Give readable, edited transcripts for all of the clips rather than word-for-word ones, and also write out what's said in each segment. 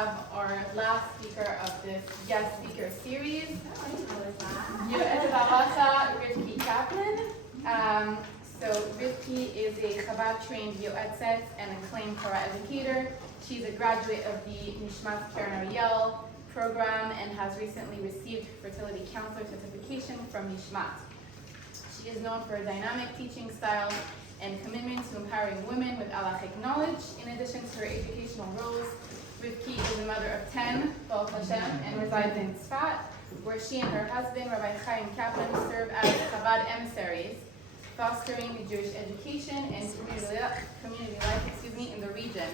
have our last speaker of this guest speaker series, Yoetzet Rivky Kaplan. So Rivky is a Chabad-trained Yoetzet and acclaimed Torah educator. She's a graduate of the Nishmat program and has recently received fertility counselor certification from Nishmat. She is known for a dynamic teaching style and commitment to empowering women with halachic knowledge. In addition to her educational roles, Rivky is a mother of 10, Baruch Hashem, and resides in Tzfat, where she and her husband, Rabbi Rivky Kaplan, serve as Chabad emissaries, fostering Jewish education and community life in the region.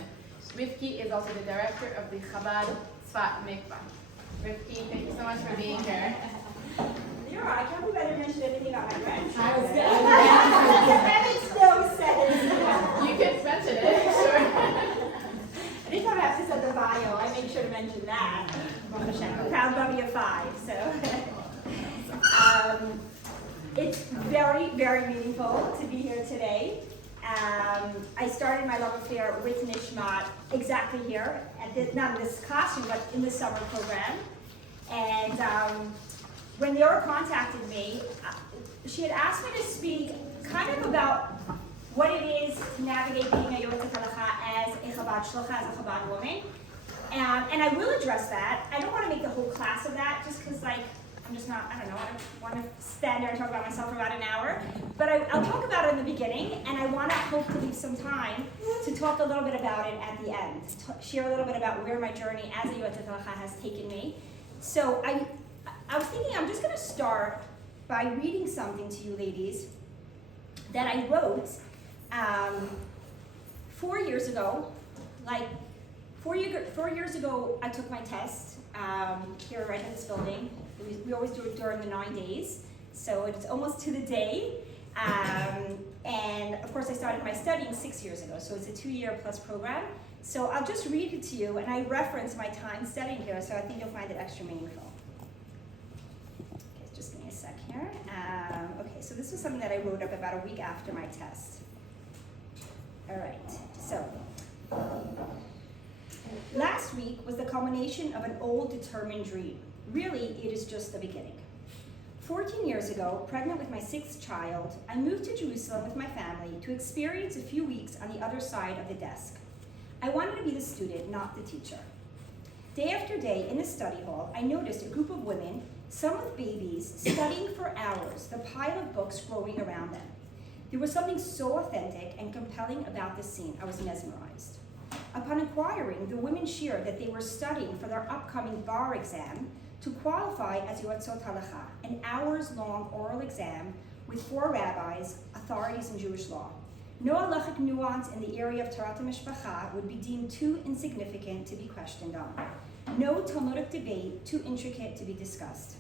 Rivky is also the director of the Chabad Tzfat Mikvah. Rivky, thank you so much for being here. You're right. I can't believe I didn't mention anything about my grandchildren. I was That makes no sense. You can mention it, sure. Anytime I have to set the bio, I make sure to mention that. I'm a proud mommy of 5, so. It's very, very meaningful to be here today. I started my love affair with Nishmat exactly here, not in this classroom, but in the summer program. And when Laura contacted me, she had asked me to speak kind of about what it is to navigate being a Yoetzet Halacha as a Chabad Shlocha, as a Chabad woman. And I will address that. I don't want to make the whole class of that just because, like, I'm just not, I don't know, I don't want to stand there and talk about myself for about an hour. But I'll talk about it in the beginning, and I want to hope to leave some time to talk a little bit about it at the end. Share a little bit about where my journey as a Yoetzet Halacha has taken me. So I was thinking I'm just going to start by reading something to you ladies that I wrote 4 years ago. Like 4 years ago, I took my test here right in this building. We always do it during the 9 days, so it's almost to the day. And of course, I started my studying 6 years ago, so it's a 2-year plus program. So I'll just read it to you, and I reference my time studying here, so I think you'll find it extra meaningful. Okay, just give me a sec here. Okay, so this was something that I wrote up about a week after my test. All right, so last week was the culmination of an old, determined dream. Really, it is just the beginning. 14 years ago, pregnant with my 6th child, I moved to Jerusalem with my family to experience a few weeks on the other side of the desk. I wanted to be the student, not the teacher. Day after day in the study hall, I noticed a group of women, some with babies, studying for hours, the pile of books growing around them. There was something so authentic and compelling about this scene, I was mesmerized. Upon inquiring, the women shared that they were studying for their upcoming bar exam to qualify as Yoetzot Halacha, an hours-long oral exam with 4 rabbis, authorities in Jewish law. No halachic nuance in the area of Taharat Hamishpacha would be deemed too insignificant to be questioned on. No Talmudic debate too intricate to be discussed.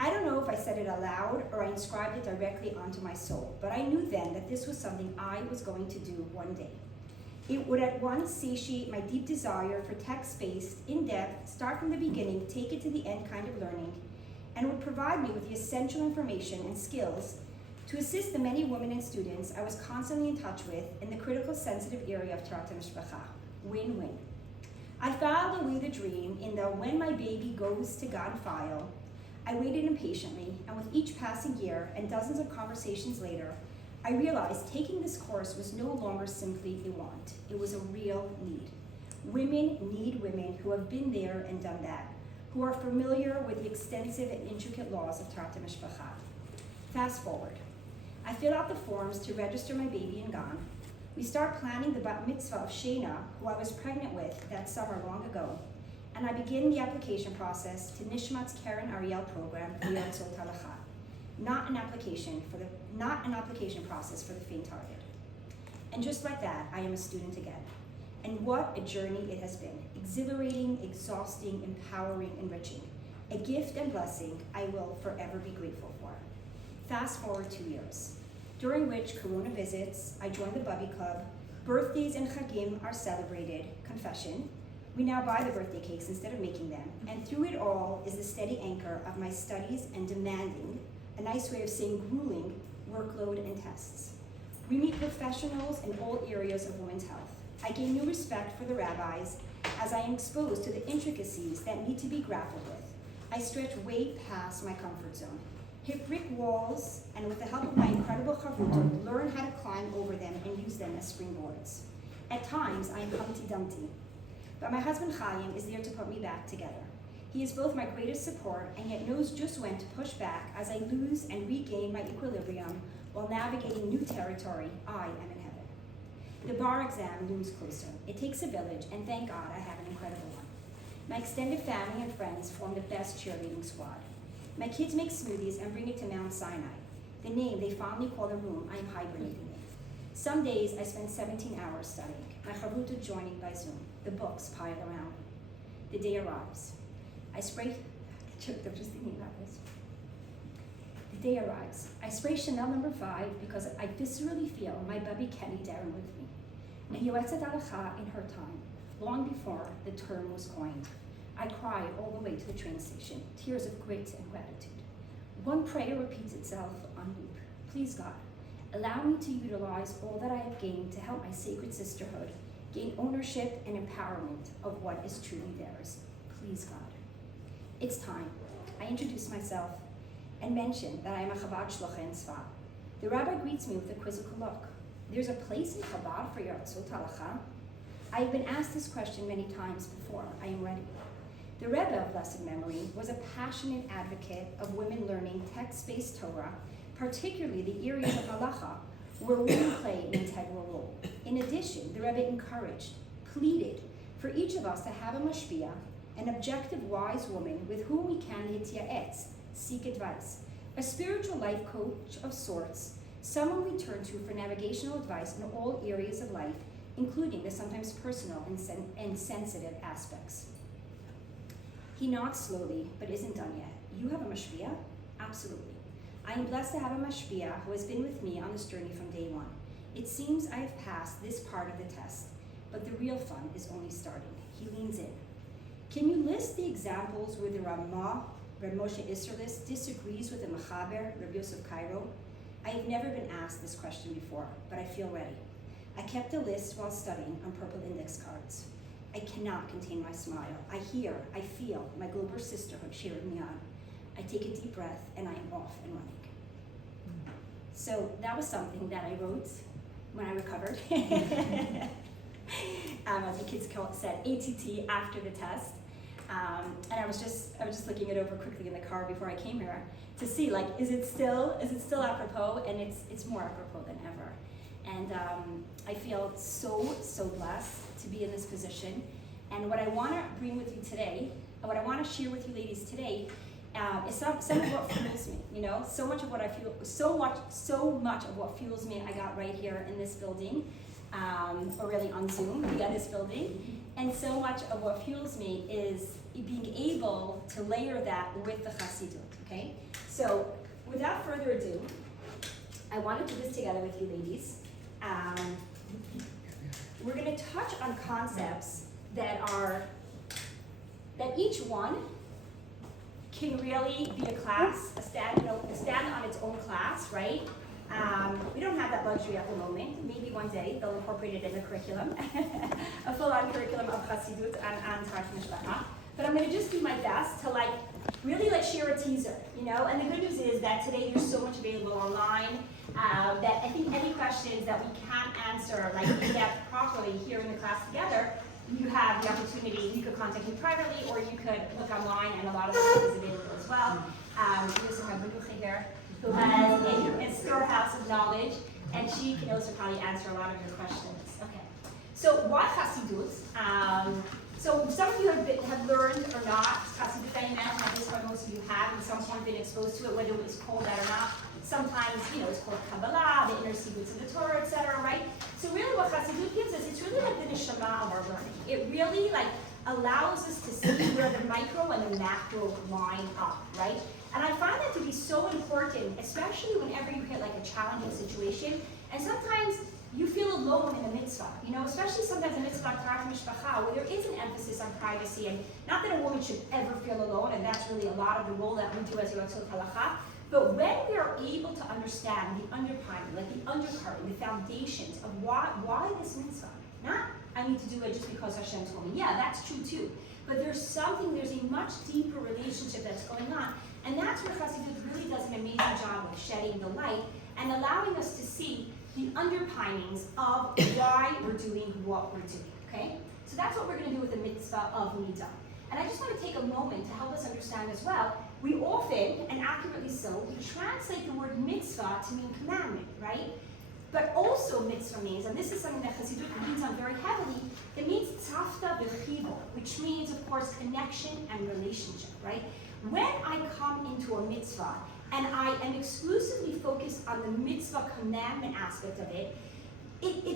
I don't know if I said it aloud or I inscribed it directly onto my soul, but I knew then that this was something I was going to do one day. It would at once satiate my deep desire for text-based, in-depth, start from the beginning, take it to the end kind of learning, and would provide me with the essential information and skills to assist the many women and students I was constantly in touch with in the critical, sensitive area of Taharat Hamishpacha. Win-win. I filed away the dream in the when my baby goes to God file. I waited impatiently, and with each passing year and dozens of conversations later, I realized taking this course was no longer simply a want. It was a real need. Women need women who have been there and done that, who are familiar with the extensive and intricate laws of Taharat Hamishpacha. Fast forward. I fill out the forms to register my baby in Gan. We start planning the bat mitzvah of Shena, who I was pregnant with that summer long ago, and I begin the application process to Nishmat's Karen Ariel program, Yoetzot Halacha. Not an application process for the faint-hearted. And just like that, I am a student again. And what a journey it has been. Exhilarating, exhausting, empowering, enriching. A gift and blessing I will forever be grateful for. Fast forward 2 years, during which Corona visits, I joined the Bubby Club, birthdays and Chagim are celebrated, confession. We now buy the birthday cakes instead of making them. And through it all is the steady anchor of my studies and demanding, a nice way of saying grueling, workload and tests. We meet professionals in all areas of women's health. I gain new respect for the rabbis as I am exposed to the intricacies that need to be grappled with. I stretch way past my comfort zone, hit brick walls, and with the help of my incredible chavrutot, learn how to climb over them and use them as springboards. At times, I am Humpty Dumpty, but my husband Chaim is there to put me back together. He is both my greatest support and yet knows just when to push back as I lose and regain my equilibrium while navigating new territory. I am in heaven. The bar exam looms closer. It takes a village, and thank God I have an incredible one. My extended family and friends form the best cheerleading squad. My kids make smoothies and bring it to Mount Sinai, the name they fondly call the room I am hibernating in. Some days I spend 17 hours studying, my chavrutot joining by Zoom. The books pile around me. The day arrives. I spray, choked up just thinking about this. The day arrives. I spray Chanel number 5 because I viscerally feel my Bubby Kenny Darren with me. And Yoetzet Halacha in her time, long before the term was coined. I cry all the way to the train station, tears of grit and gratitude. One prayer repeats itself on loop. Please God, allow me to utilize all that I have gained to help my sacred sisterhood gain ownership and empowerment of what is truly theirs. Please God. It's time. I introduce myself and mention that I am a Chabad shlocha in Tzfat. The rabbi greets me with a quizzical look. There's a place in Chabad for Yoetzet Halacha? I have been asked this question many times before. I am ready. The Rebbe of blessed memory was a passionate advocate of women learning text-based Torah, particularly the areas of Halacha, where women play an integral role. In addition, the Rebbe encouraged, pleaded for each of us to have a mashpia, an objective, wise woman with whom we can hityaetz, seek advice, a spiritual life coach of sorts, someone we turn to for navigational advice in all areas of life, including the sometimes personal and sensitive aspects. He nods slowly, but isn't done yet. You have a mashpia? Absolutely. I am blessed to have a mashpia who has been with me on this journey from day one. It seems I have passed this part of the test, but the real fun is only starting. He leans in. Can you list the examples where the Ramah, Reb Moshe Isserlis, disagrees with the Mechaber, Reb Yosef Cairo? I have never been asked this question before, but I feel ready. I kept a list while studying on purple index cards. I cannot contain my smile. I hear, I feel my global sisterhood cheering me on. I take a deep breath and I am off and running. So that was something that I wrote when I recovered. As the kids said, ATT after the test. And I was just looking it over quickly in the car before I came here to see, like, is it still apropos? And it's more apropos than ever. And I feel so blessed to be in this position. And what I want to bring with you today, and what I want to share with you ladies today, is some of what fuels me. You know, so much of what I feel, so much of what fuels me, I got right here in this building, or really on Zoom. We got this building, and so much of what fuels me is being able to layer that with the Chassidut. Okay, so without further ado, I want to do this together with you, ladies. We're going to touch on concepts that each one can really be a class, stand on its own class, right? We don't have that luxury at the moment. Maybe one day they'll incorporate it in the curriculum, a full-on curriculum of Chassidut and Taharat Hamishpacha. But I'm going to just do my best to really share a teaser, you know. And the good news is that today there's so much available online that I think any questions that we can't answer in depth properly here in the class together, you have the opportunity. You could contact me privately, or you could look online, and a lot of stuff is available as well. We also have Menucha here, who has a storehouse of knowledge, and she can also probably answer a lot of your questions. Okay, so why Chassidut? So some of you have learned or not Chassidut. I imagine at this point most of you have at some point been exposed to it, whether it was called that or not. Sometimes, it's called Kabbalah, the inner secrets of the Torah, etc., right? So really what Chassidut gives us, it's really like the neshama of our learning. It really allows us to see where the micro and the macro line up, right? And I find that to be so important, especially whenever you hit a challenging situation. And sometimes you feel alone in a mitzvah, especially sometimes a mitzvah like Taharat Hamishpacha, where there is an emphasis on privacy, and not that a woman should ever feel alone, and that's really a lot of the role that we do as Yoetzet Halacha. But when we are able to understand the underpinning, the undercurrent, the foundations of why this mitzvah, not I need to do it just because Hashem told me. Yeah, that's true too. But there's a much deeper relationship that's going on. And that's where Chassidut really does an amazing job of shedding the light and allowing us to see the underpinnings of why we're doing what we're doing, okay? So that's what we're going to do with the mitzvah of Midah. And I just want to take a moment to help us understand as well, we often, and accurately so, we translate the word mitzvah to mean commandment, right? But also mitzvah means, and this is something that Chassidut leans on very heavily, it means tzavta v'chibur, which means, of course, connection and relationship, right? When I come into a mitzvah, and I am exclusively focused on the mitzvah commandment aspect of it,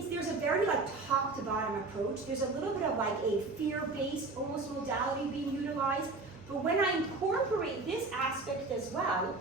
there's a very top to bottom approach. There's a little bit of a fear-based almost modality being utilized. But when I incorporate this aspect as well,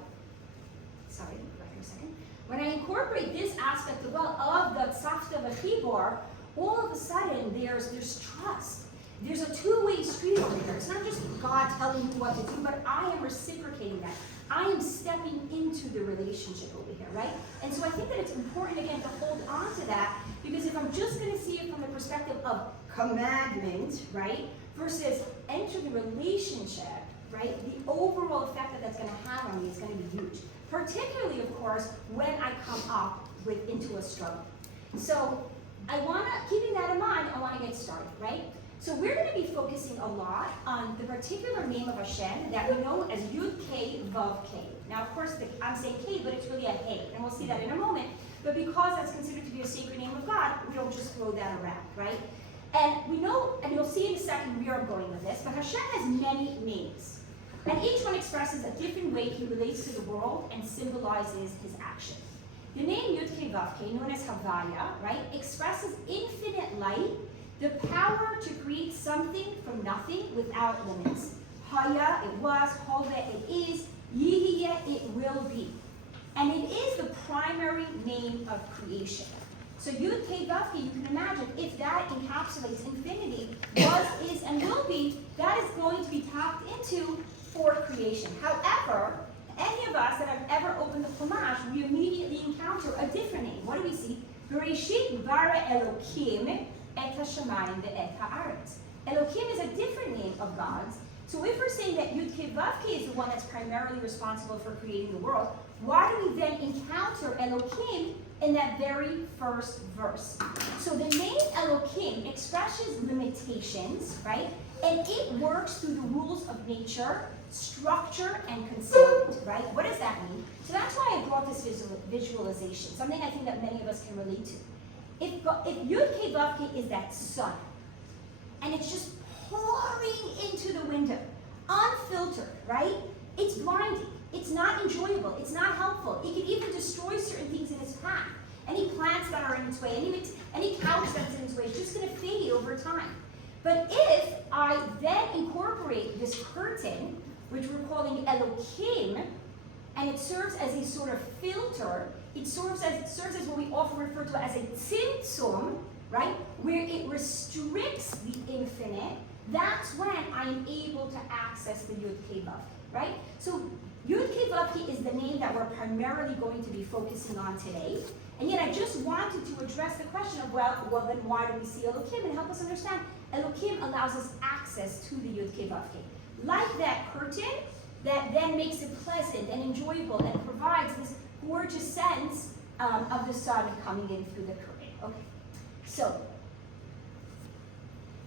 sorry, back for a second. When I incorporate this aspect as well of the tzavta v'chibur, all of a sudden there's trust. There's a two-way street over here. It's not just God telling me what to do, but I am reciprocating that. I am stepping into the relationship over here, right? And so I think that it's important, again, to hold on to that, because if I'm just going to see it from the perspective of commandment, right, versus enter the relationship, right, the overall effect that that's going to have on me is going to be huge. Particularly, of course, when I come up into a struggle. So keeping that in mind, I want to get started, right? So we're going to be focusing a lot on the particular name of Hashem that we know as Yud K Vav K. Now, of course, I'm saying K, but it's really a Hey, and we'll see that in a moment. But because that's considered to be a sacred name of God, we don't just throw that around, right? And we know, and you'll see in a second where I'm going with this, but Hashem has many names. And each one expresses a different way he relates to the world and symbolizes his action. The name Yud K Vav K, known as Havaya, right, expresses infinite light, the power to create something from nothing without limits. Haya, it was. Hove, it is. Yihiyeh, it will be. And it is the primary name of creation. So Yud Kei Vav Kei, you can imagine, if that encapsulates infinity, was, is, and will be, that is going to be tapped into for creation. However, any of us that have ever opened the Chumash, we immediately encounter a different name. What do we see? Bereshit bara Elokim et hashamayim ve'et ha'aretz. Elokim is a different name of God's. So if we're saying that Yud Kei Vav Kei is the one that's primarily responsible for creating the world, why do we then encounter Elokim in that very first verse? So the name Elokim expresses limitations, right? And it works through the rules of nature, structure, and concealment, right? What does that mean? So that's why I brought this visualization, something I think that many of us can relate to. If Yud Kei Vav Kei is that sun, and it's just pouring into the window, unfiltered, right? It's blinding. It's not enjoyable. It's not helpful. It can even destroy certain things in its path. Any plants that are in its way, any couch that's in its way, it's just going to fade over time. But if I then incorporate this curtain, which we're calling Elokim, and it serves as a sort of filter, it serves as what we often refer to as a tzimtzum, right? Where it restricts the infinite, that's when I'm able to access the Yud Kei Vav Kei, right? So Yud Kei Vav Kei is the name that we're primarily going to be focusing on today. And yet I just wanted to address the question of, well then why do we see Elokim, and help us understand Elokim allows us access to the Yud Kei Vav Kei. Like that curtain that then makes it pleasant and enjoyable and provides this gorgeous sense of the sun coming in through the curtain. Okay, so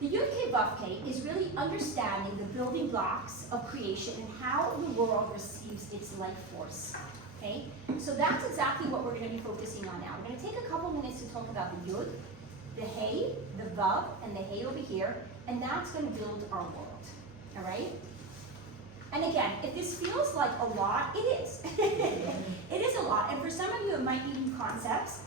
the Yud Kei Vav Kei is really understanding the building blocks of creation and how the world receives its life force. Okay, so that's exactly what we're going to be focusing on now. We're going to take a couple minutes to talk about the Yud, the Hey, the Vav, and the Hey over here, and that's going to build our world. All right? And again, if this feels like a lot, it is. It is a lot, and for some of you it might be new concepts,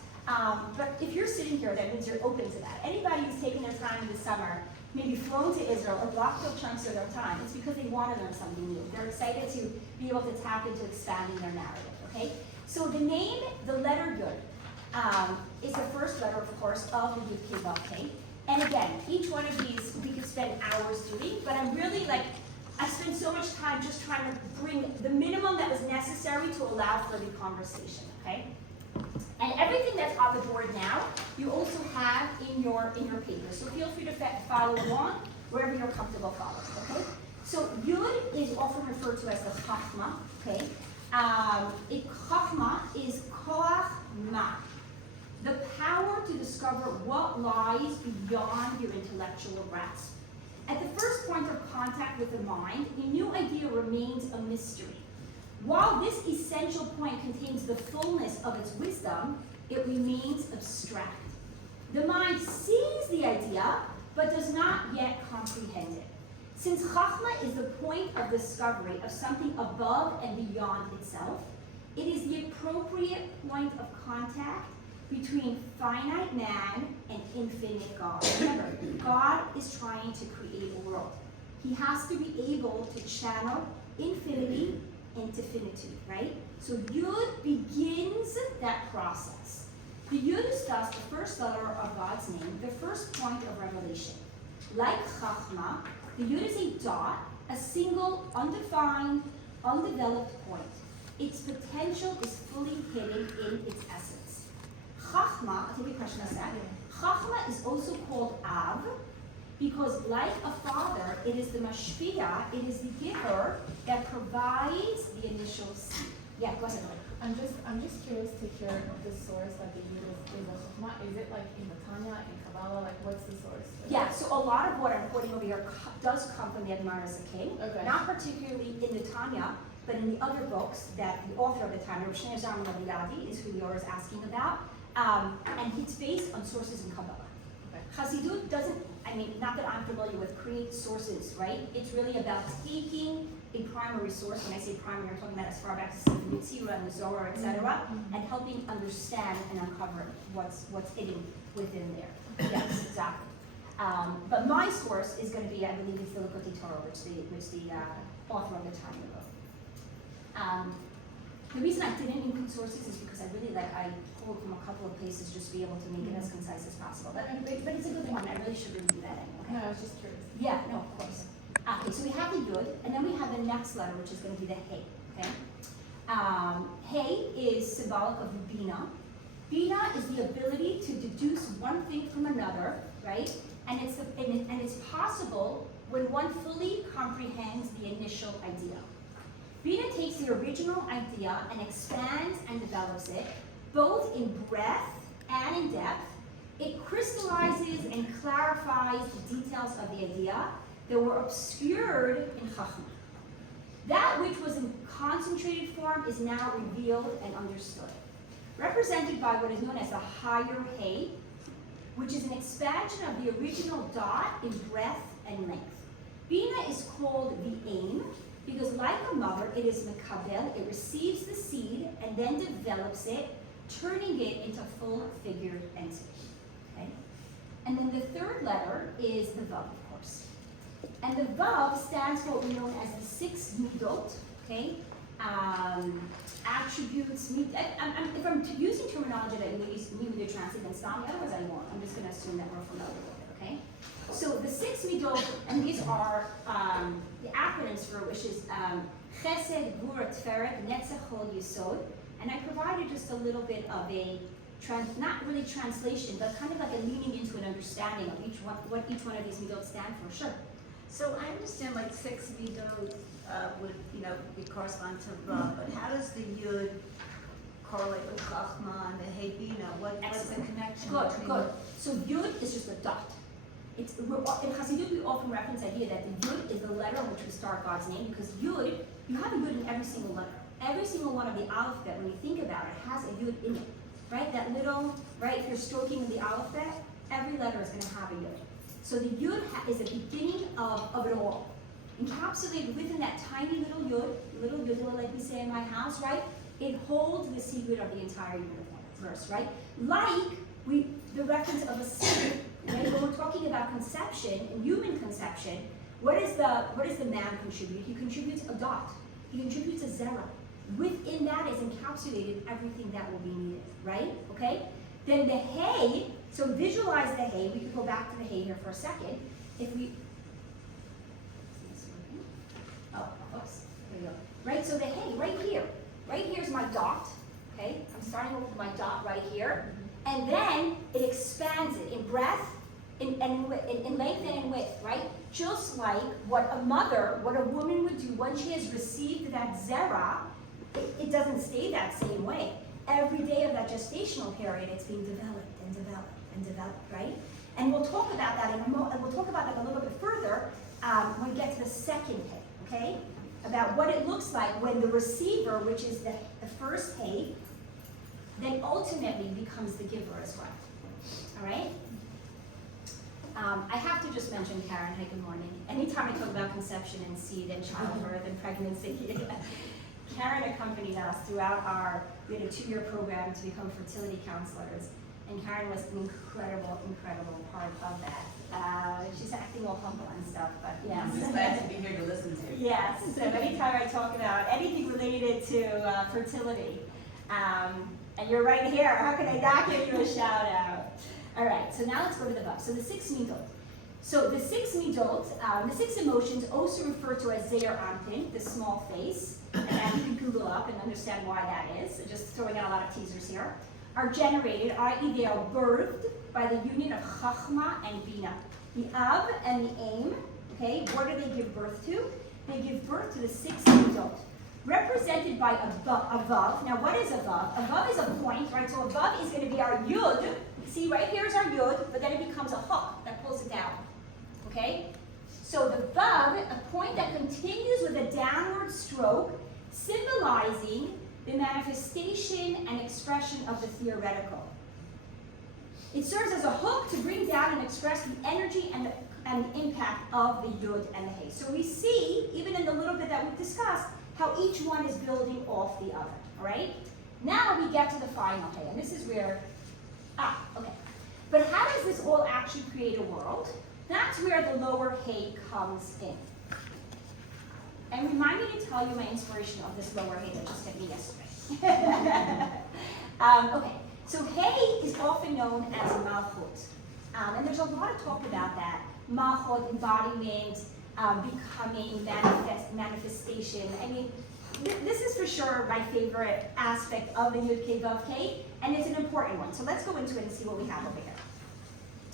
but if you're sitting here, that means you're open to that. Anybody who's taken their time this summer, maybe flown to Israel or blocked off chunks of their time, it's because they want to learn something new. They're excited to be able to tap into expanding their narrative, okay? So the name, the letter Yud, is the first letter, of course, of the Yud Kei Vav Kei. And again, each one of these we could spend hours doing, but I'm really I spent so much time just trying to bring the minimum that was necessary to allow for the conversation, okay? And everything that's on the board now, you also have in your paper. So feel free to follow along wherever you're comfortable following, okay? So Yud is often referred to as the Chachma, okay? Chachma is Koach Ma, the power to discover what lies beyond your intellectual grasp. At the first point of contact with the mind, a new idea remains a mystery. While this essential point contains the fullness of its wisdom, it remains abstract. The mind sees the idea, but does not yet comprehend it. Since Chachma is the point of discovery of something above and beyond itself, it is the appropriate point of contact between finite man and infinite God. Remember, God is trying to create a world. He has to be able to channel infinity into finitude, right? So Yud begins that process. The Yud is thus the first letter of God's name, the first point of revelation. Like Chachma, the Yud is a dot, a single, undefined, undeveloped point. Its potential is fully hidden in its essence. Chachma, I'll take a question in a second. Chachma is also called Av, because like a father, it is the mashpia, it is the giver that provides the initial seed. Yeah, go ahead. I'm just curious to hear the source that the Yud is a Chachma. Is it like in the Tanya, in Kabbalah? Like, what's the source? Yeah, so a lot of what I'm quoting over here does come from the Admar King. Okay. Not particularly in the Tanya, but in the other books that the author of the Tanya, Rosh Hashanah Rabbi is who Yor is asking about. And it's based on sources in Kabbalah. Okay. Chassidut doesn't, I mean, not that I'm familiar with create sources, right? It's really about taking a primary source. When I say primary, I'm talking about as far back as the Mitzvah and the Zohar, etc., and helping understand and uncover what's hidden within there. Yes, exactly. But my source is going to be, I believe, it's the Likutei Torah, which the author of the Tanya wrote. The reason I didn't include sources is because I pulled from a couple of places just to be able to make it as concise as possible. But it's a good one. I really should do that anyway. No, I was just curious. Yeah, no, of course. Okay, so we have the Yud, and then we have the next letter, which is going to be the Hey. Okay. Hey is symbolic of Bina. Bina is the ability to deduce one thing from another, right? And it's possible when one fully comprehends the initial idea. Bina takes the original idea and expands and develops it, both in breadth and in depth. It crystallizes and clarifies the details of the idea that were obscured in Chachma. That which was in concentrated form is now revealed and understood, represented by what is known as the higher Hey, which is an expansion of the original dot in breadth and length. Bina is called the aim because, like a mother, it is mekabel. It receives the seed and then develops it, turning it into full-figured entity. Okay? And then the third letter is the Vav, of course. And the Vav stands for what we know as the 6 midot, okay? Attributes. If I'm using terminology that you either translate and stop me, otherwise I won't. I'm just going to assume that we're familiar with it, okay? So the 6 midot, and these are the acronyms for which is Chesed, Gvura, Tiferet, Netzach, Hod, Yesod. And I provided just a little bit of a, not really translation, but kind of like a leaning into an understanding of what each one of these midot stand for. Sure. So I understand like 6 midot would, be correspond to Rav, but how does the Yud correlate with Chachma and the Hey Bina? What's the connection between Good. So Yud is just a dot. In Chassidut, we often reference the idea that the Yud is the letter in which we start God's name, because Yud, you have a Yud in every single letter. Every single one of the alphabet, when you think about it, has a Yud in it, right? That little, right, if you're stroking the alphabet, every letter is going to have a Yud. So the Yud is the beginning of it all. Encapsulated within that tiny little Yud, like we say in my house, right? It holds the secret of the entire universe, right? Like the reference of a seed, right? When we're talking about conception, and human conception, what does the man contribute? He contributes a dot. He contributes a zera. Within that is encapsulated everything that will be needed, right? Okay? Then the Hey, so visualize the Hey. We could go back to the Hey here for a second. If we, oops, there we go. Right, so the Hey, right here is my dot, okay? I'm starting with my dot right here, and then it expands it in breadth, in length and in width, right? Just like what a woman would do once she has received that zera, it doesn't stay that same way. Every day of that gestational period, it's being developed and developed and developed, right? And we'll talk about that we'll talk about that a little bit further when we get to the second hay, okay? About what it looks like when the receiver, which is the first hay, then ultimately becomes the giver as well. All right? I have to just mention Karen. Hey, good morning. Anytime I talk about conception and seed and childbirth and pregnancy, Karen accompanied us throughout we had a 2-year program to become fertility counselors, and Karen was an incredible part of that. She's acting all humble and stuff, but yes. I'm just glad to be here to listen to. Yes, so anytime I talk about anything related to fertility, and you're right here, how can I not give you a shout out? All right, so now let's go to the Vav. So the 6 midot. So the 6 midot, the 6 emotions, also referred to as Zeir Anpin, the small face, and you can Google up and understand why that is. So just throwing out a lot of teasers here. Are generated, i.e. they are birthed by the union of Chachma and Bina. The Av and the Aim, okay, what do they give birth to? They give birth to the 6 midot, represented by a Vav. Now what is a Vav? A Vav is a point, right? So a Vav is going to be our Yud. See, right here is our Yud, but then it becomes a hook that pulls it down, okay? So the Vav, a point that continues with a downward stroke, symbolizing the manifestation and expression of the theoretical. It serves as a hook to bring down and express the energy and the impact of the Yud and the Hey. So we see, even in the little bit that we've discussed, how each one is building off the other, all right? Now we get to the final Hey, and this is where, okay. But how does this all actually create a world? That's where the lower Hey comes in. And remind me to tell you my inspiration of this lower Hey that just hit me yesterday. Okay, so Hey is often known as Malchut. And there's a lot of talk about that. Malchut, embodiment, becoming, manifestation. I mean, this is for sure my favorite aspect of the Yud Kei Vav Kei, and it's an important one. So let's go into it and see what we have over here.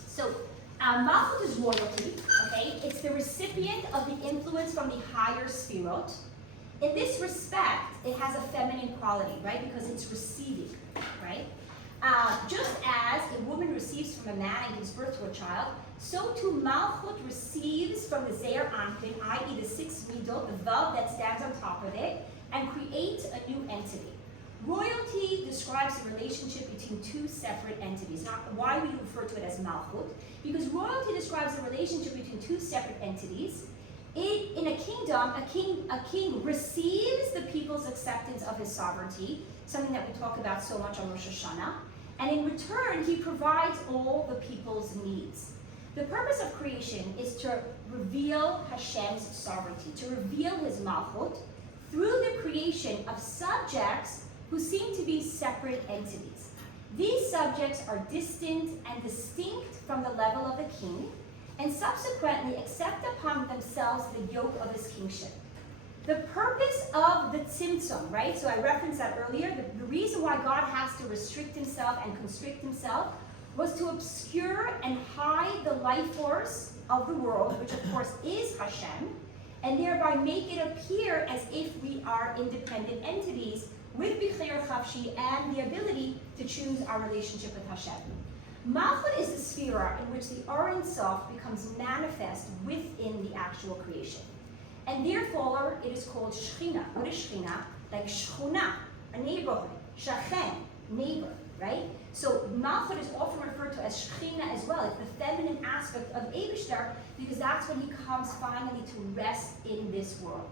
So Malchut is royalty, okay? It's the recipient of the influence from the higher Sfirot. In this respect, it has a feminine quality, right? Because it's receiving, right? Just as a woman receives from a man and gives birth to a child, so too Malchut receives from the Zeir Anpin, i.e. the 6 midot, the Vav that stands on top of it, and creates a new entity. Royalty describes the relationship between 2 separate entities. Now, why we refer to it as Malchut? Because royalty describes the relationship between 2 separate entities. In a kingdom, a king receives the people's acceptance of his sovereignty, something that we talk about so much on Rosh Hashanah, and in return, he provides all the people's needs. The purpose of creation is to reveal Hashem's sovereignty, to reveal his Malchut through the creation of subjects who seem to be separate entities. These subjects are distant and distinct from the level of the king, and subsequently accept upon themselves the yoke of his kingship. The purpose of the tzimtzum, right? So I referenced that earlier. The reason why God has to restrict himself and constrict himself was to obscure and hide the life force of the world, which of course is Hashem, and thereby make it appear as if we are independent entities with B'chir Chavshi and the ability to choose our relationship with Hashem. Malchut is the sphere in which the Or Sof becomes manifest within the actual creation. And therefore, it is called Shechina. What is Shechina? Like Shchuna, a neighborhood. Shachen, neighbor, right? So Malchut is often referred to as Shechina as well. It's the feminine aspect of Eibishter, because that's when he comes finally to rest in this world.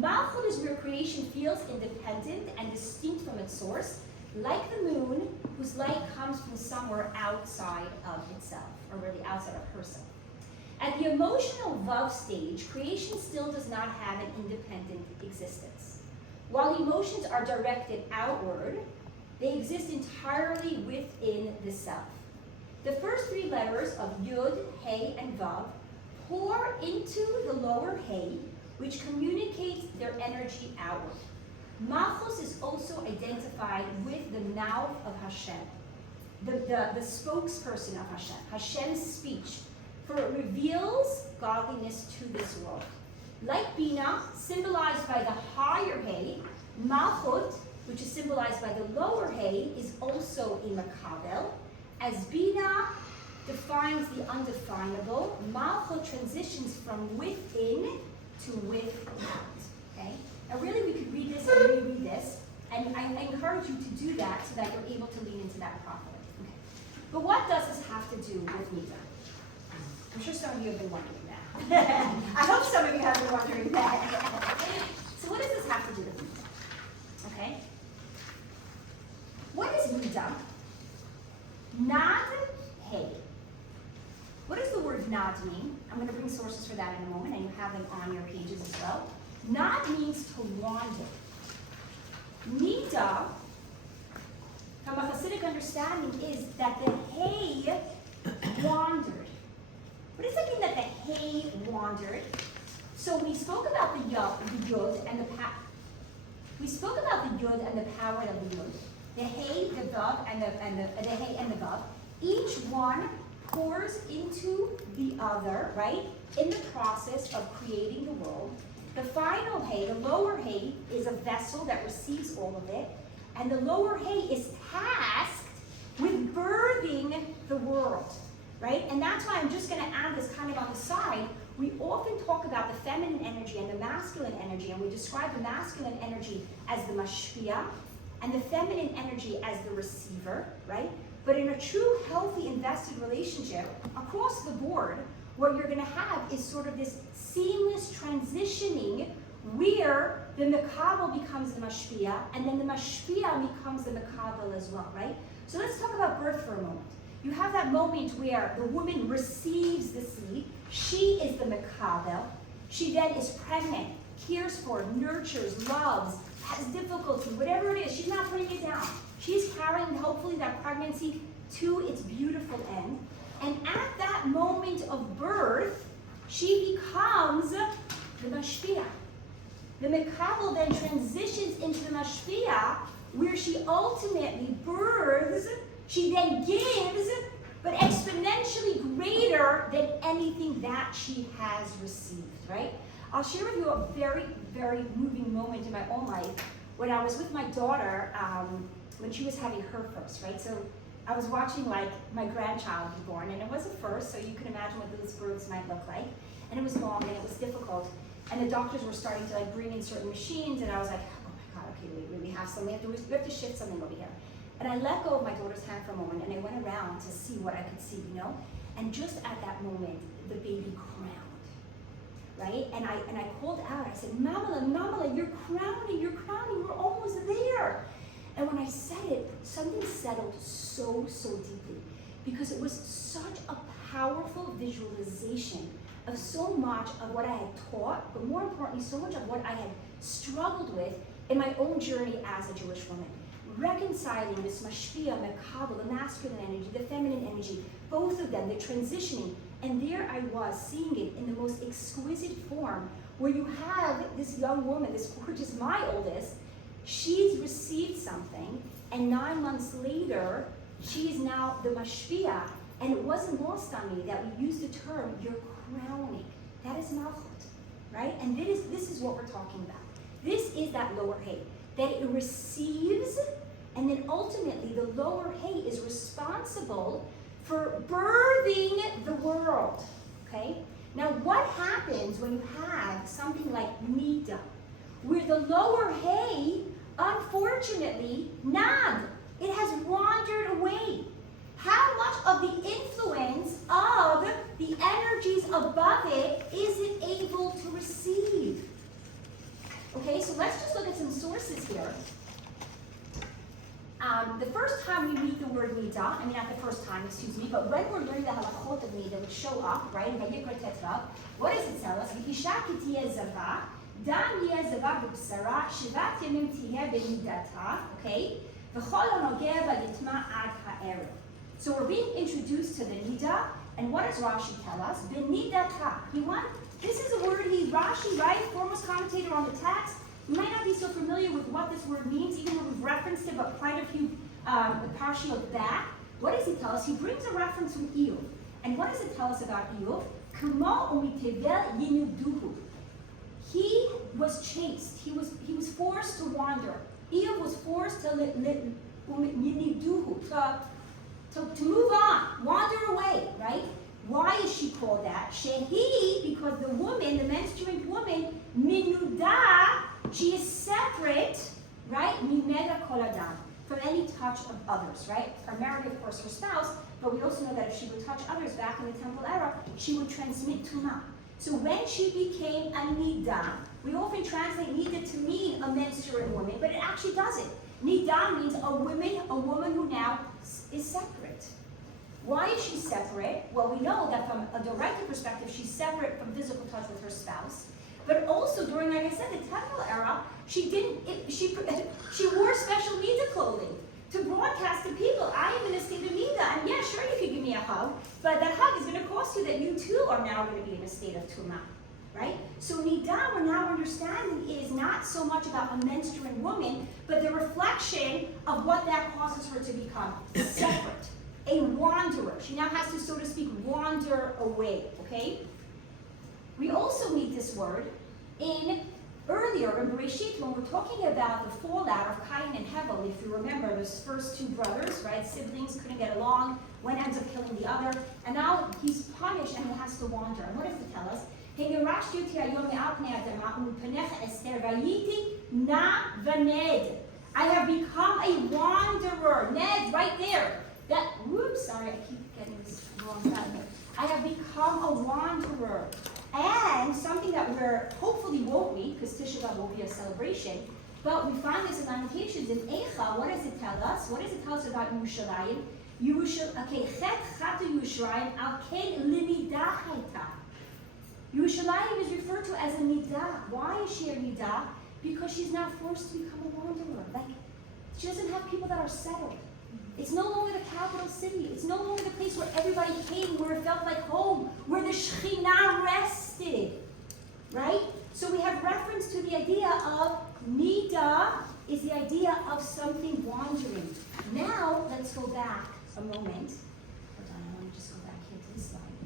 Malchut is where creation feels independent and distinct from its source, like the moon, whose light comes from somewhere outside of itself, or really outside of herself. At the emotional Vav stage, creation still does not have an independent existence. While emotions are directed outward, they exist entirely within the self. The first 3 letters of Yud, Hey, and Vav pour into the lower Hey, which communicates their energy outward. Malchus is also identified with the mouth of Hashem, the spokesperson of Hashem, Hashem's speech, for it reveals godliness to this world. Like Bina, symbolized by the higher hay, Malchut, which is symbolized by the lower hay, is also a Makabel. As Bina defines the undefinable, Malchut transitions from within to without. Okay? Now really we could read this and reread this, and I encourage you to do that so that you're able to lean into that properly. Okay. But what does this have to do with Nida? I'm sure some of you have been wondering that. I hope some of you have been wondering that. So what does this have to do with Nida? Okay? What is Nida? Nad, hey. What does the word nad mean? I'm going to bring sources for that in a moment, and you have them on your pages as well. Nad means to wander. Nida, from a Hasidic understanding, is that the hay wandered. What does it mean that the hay wandered? So we spoke about the yod and the we spoke about the yod and the power of the yod. The hay, the vav, and the hay and the vav. Each one pours into the other, right? In the process of creating the world. The final hay, the lower hay, is a vessel that receives all of it, and the lower hay is tasked with birthing the world, right? And that's why I'm just going to add this kind of on the side. We often talk about the feminine energy and the masculine energy, and we describe the masculine energy as the mashpia, and the feminine energy as the receiver, right? But in a true, healthy, invested relationship, across the board, what you're going to have is sort of this seamless transitioning where the Mekabel becomes the Mashpia, and then the Mashpia becomes the Mekabel as well, right? So let's talk about birth for a moment. You have that moment where the woman receives the seed, she is the Mekabel, she then is pregnant, cares for, nurtures, loves, has difficulty, whatever it is, she's not putting it down. She's carrying, hopefully, that pregnancy to its beautiful end. And at that moment of birth, she becomes the Mashpia. The Mekabel then transitions into the Mashpia, where she ultimately births, she then gives, but exponentially greater than anything that she has received, right? I'll share with you a very, very moving moment in my own life when I was with my daughter when she was having her first, right? So I was watching like my grandchild be born, and it was a first, so you can imagine what those births might look like. And it was long and it was difficult. And the doctors were starting to like bring in certain machines, and I was like, oh my God, okay, we have something, we have to shift something over here. And I let go of my daughter's hand for a moment, and I went around to see what I could see, you know? And just at that moment, the baby crowned, right? And I called out, I said, Mamala, you're crowning, we're almost there. And when I said it, something settled so deeply, because it was such a powerful visualization of so much of what I had taught, but more importantly, so much of what I had struggled with in my own journey as a Jewish woman. Reconciling this mashpia, mekabel, the masculine energy, the feminine energy, both of them, they're transitioning. And there I was, seeing it in the most exquisite form, where you have this young woman, this gorgeous, my oldest, she's received something, and 9 months later, she is now the mashpia. And it wasn't lost on me that we used the term, you're crowning. That is malchut, right? And this is what we're talking about. This is that lower hay, that it receives, and then ultimately the lower hay is responsible for birthing the world, okay? Now what happens when you have something like nida, where the lower hay, unfortunately, nad, it has wandered away. How much of the influence of the energies above it is it able to receive? Okay, so let's just look at some sources here. The first time we meet the word nida, I mean not the first time, excuse me, but when we're learning the halachot of nida, which show up, right, in Vayikra Tetra, what does it tell us? V'isha ki tiyeh zava, dam yeh zava b'bsara, shivat yemim tiyeh b'nidata, okay? V'chol hanogeh b'yitma ad ha'erev. So we're being introduced to the nida, and what does Rashi tell us? B'nidata. This is a word Rashi, right, foremost commentator on the text, You might not be so familiar with what this word means, even though we've referenced it, but quite a few parshiot back. What does he tell us? He brings a reference from Iyov. And what does it tell us about Iyov? He was chased. He was forced to wander. Iyov was forced to move on, wander away, right? Why is she called that? Shehi, because the woman, the menstruant woman, minuda, she is separate, right? Mimeda kol adam, from any touch of others, right? Primarily, of course, her spouse, but we also know that if she would touch others back in the temple era, she would transmit tumah. So when she became a nida, we often translate nida to mean a menstruant woman, but it actually doesn't. Nida means a woman who now is separate. Why is she separate? Well, we know that from a direct perspective, she's separate from physical touch with her spouse. But also during, like I said, the temple era, she wore special nida clothing to broadcast to people, I am in a state of nida, and yeah, sure, you can give me a hug, but that hug is going to cost you that you too are now going to be in a state of tumah, right? So nida, we're now understanding, is not so much about a menstruant woman, but the reflection of what that causes her to become, separate, a wanderer. She now has to, so to speak, wander away, okay? We also meet this word earlier in Bereshit, when we're talking about the fallout of Cain and Hevel. If you remember, those first two brothers, right, siblings, couldn't get along, one ends up killing the other, and now he's punished and he has to wander. And what does it tell us? I have become a wanderer. Ned, right there. Sorry, I keep getting this wrong side. I have become a wanderer. And something that we're hopefully won't meet, because Tisha B'Av will be a celebration, but we find this in Lamentations in Eicha. What does it tell us? What does it tell us about Yerushalayim? Yerushalayim is referred to as a nidah. Why is she a nidah? Because she's now forced to become a wanderer. Like, she doesn't have people that are settled. It's no longer the capital city. It's no longer the place where everybody came, where it felt like home, where the Shekhinah rested, right? So we have reference to the idea of nida is the idea of something wandering. Now, let's go back a moment. Hold on, I want to just go back here to this slide.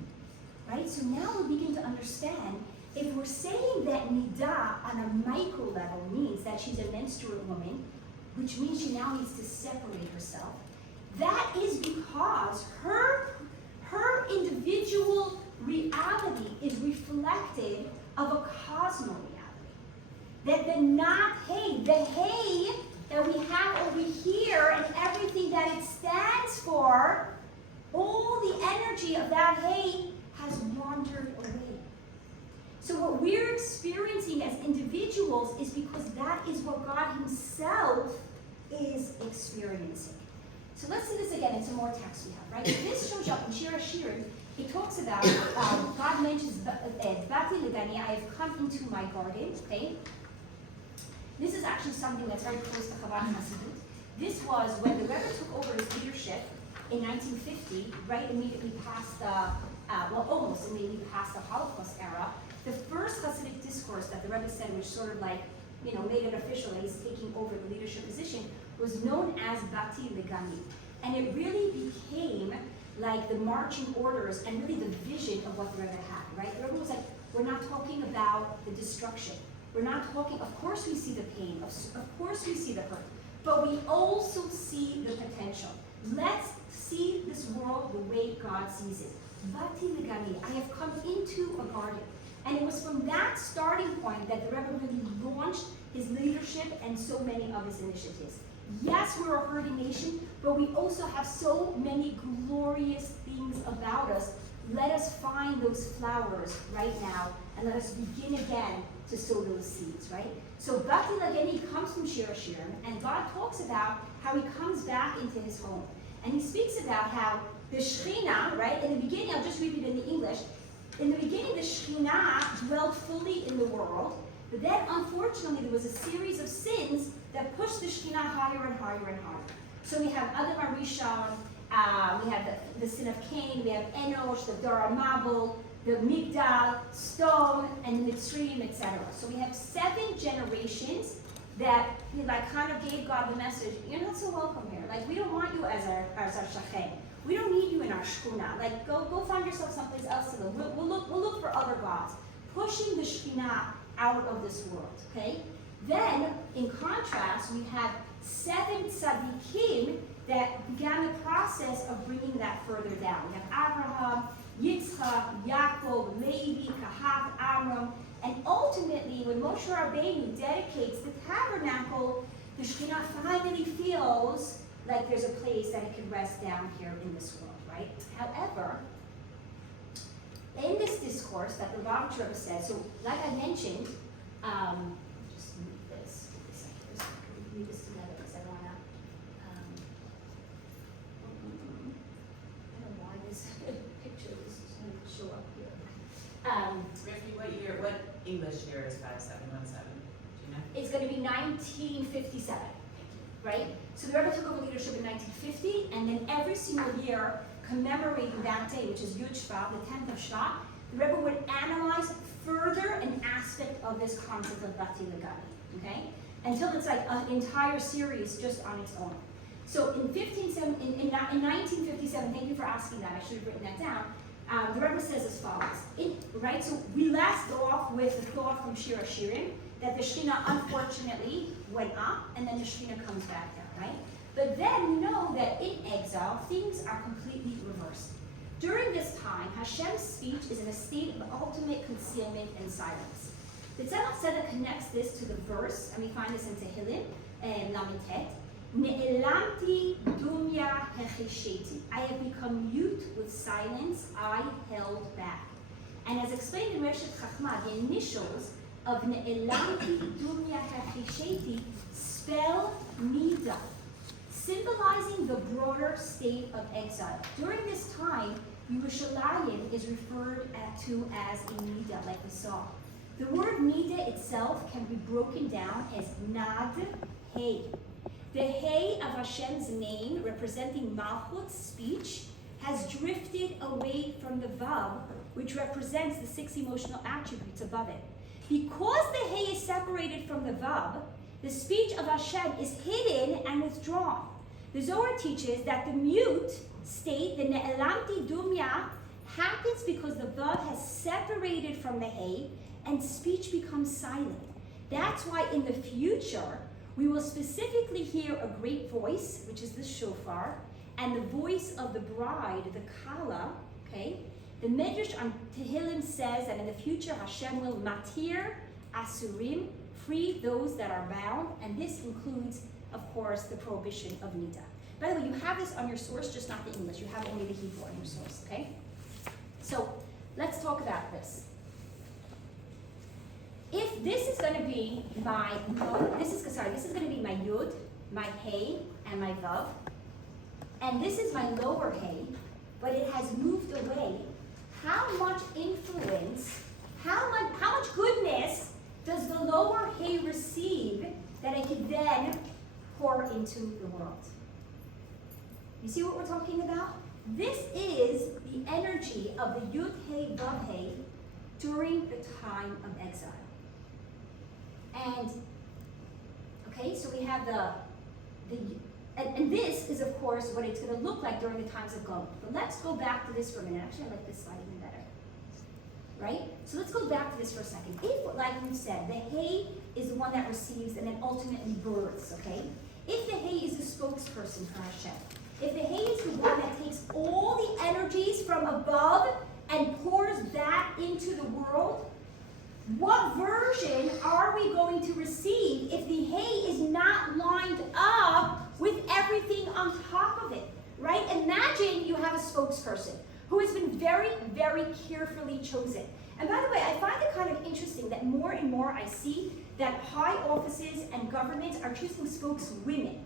Right? So now we begin to understand, if we're saying that nida on a micro level means that she's a menstruant woman, which means she now needs to separate herself, that is because her individual reality is reflected of a cosmo reality. That the hay that we have over here and everything that it stands for, all the energy of that hay has wandered away. So what we're experiencing as individuals is because that is what God Himself is experiencing. So let's see this again in some more text we have, right? This shows up in Shir HaShirim. It talks about, God mentions, Bati Legani, I have come into my garden, okay? This is actually something that's very close to Chabad Chassidut. This was when the Rebbe took over his leadership in 1950, right immediately past almost immediately past the Holocaust era. The first Hasidic discourse that the Rebbe said, which sort of like, made it official that he's taking over the leadership position, was known as Bati Legani. And it really became like the marching orders and really the vision of what the Rebbe had, right? The Rebbe was like, we're not talking about the destruction. We're not talking, of course we see the pain, of course we see the hurt, but we also see the potential. Let's see this world the way God sees it. Bati Legani, I have come into a garden. And it was from that starting point that the Rebbe really launched his leadership and so many of his initiatives. Yes, we're a hurting nation, but we also have so many glorious things about us. Let us find those flowers right now, and let us begin again to sow those seeds, right? So Bati Legani comes from Shir HaShirim, and God talks about how He comes back into His home. And He speaks about how the Shekhinah, right, in the beginning, I'll just read it in the English, in the beginning the Shekhinah dwelled fully in the world, but then unfortunately there was a series of sins that pushed the Shekhinah higher and higher and higher. So we have Adam Arishon, we have the sin of Cain, we have Enosh, the Dor HaMabul, the Migdal, stone, and Mitzrayim, etc. So we have 7 generations that like kind of gave God the message, you're not so welcome here. Like we don't want you as our shachem. We don't need you in our shkuna. Like go find yourself someplace else to live. We'll look for other gods. Pushing the Shekhinah out of this world, okay? Then, in contrast, we have 7 tzaddikim that began the process of bringing that further down. We have Abraham, Yitzchak, Yaakov, Levi, Kahat, Amram, and ultimately, when Moshe Rabbeinu dedicates the tabernacle, the Shekhinah finally feels like there's a place that it can rest down here in this world, right? However, in this discourse that the Lubavitch Rebbe said, so like I mentioned, just move this, so I can read this together because I want to, I don't know why this picture is going to show up here. Rivky, what English year is 5717? Do you know? It's going to be 1957, right? So the Rebbe took over leadership in 1950, and then every single year, commemorating that day, which is Yud Shvat, the 10th of Shvat, the Rebbe would analyze further an aspect of this concept of Bati Legani, okay? Until it's like an entire series just on its own. So in 1957, thank you for asking that, I should have written that down, the Rebbe says as follows, right? So we last go off with the thought from Shir HaShirim, that the Shekhinah unfortunately went up, and then the Shekhinah comes back down, right? But then we know that in exile, things are completely reversed. During this time, Hashem's speech is in a state of ultimate concealment and silence. The Tzemach Tzedek connects this to the verse, and we find this in Tehillim, Lamitet, Ne'elamti dumya hechisheti. I have become mute with silence, I held back. And as explained in Reshet Chachma, the initials of Ne'elamti dumya hechisheti spell Nida, symbolizing the broader state of exile. During this time, Yerushalayim is referred to as a Nida, like we saw. The word Nida itself can be broken down as Nad Hey. The Hey of Hashem's name, representing Malchut's speech, has drifted away from the Vav, which represents the 6 emotional attributes above it. Because the Hey is separated from the Vav, the speech of Hashem is hidden and withdrawn. The Zohar teaches that the mute state, the Ne'elamti Dumya, happens because the Vav has separated from the Hey and speech becomes silent. That's why in the future, we will specifically hear a great voice, which is the shofar, and the voice of the bride, the kala, okay? The Midrash on Tehillim says that in the future, Hashem will matir asurim, free those that are bound, and this includes, of course, the prohibition of nida. By the way, you have this on your source, just not the English. You have only the Hebrew on your source, okay? So let's talk about this. If this is going to be my this is going to be my yud, my hey, and my vav, and this is my lower hey, but it has moved away. How much influence, how much goodness does the lower hey receive that I can then pour into the world? You see what we're talking about? This is the energy of the Yud Hey Vav Hey during the time of exile. And okay, so we have and this is of course what it's going to look like during the times of Gold. But let's go back to this for a minute. Actually, I like this slide even better. Right? So let's go back to this for a second. If, like we said, the hay is the one that receives and then ultimately births, okay? If the hay is the spokesperson for Hashem, if the hay is the one that takes all the energies from above and pours that into the world, what version are we going to receive if the hay is not lined up with everything on top of it, right? Imagine you have a spokesperson who has been very, very carefully chosen. And by the way, I find it kind of interesting that more and more I see that high offices and governments are choosing spokeswomen,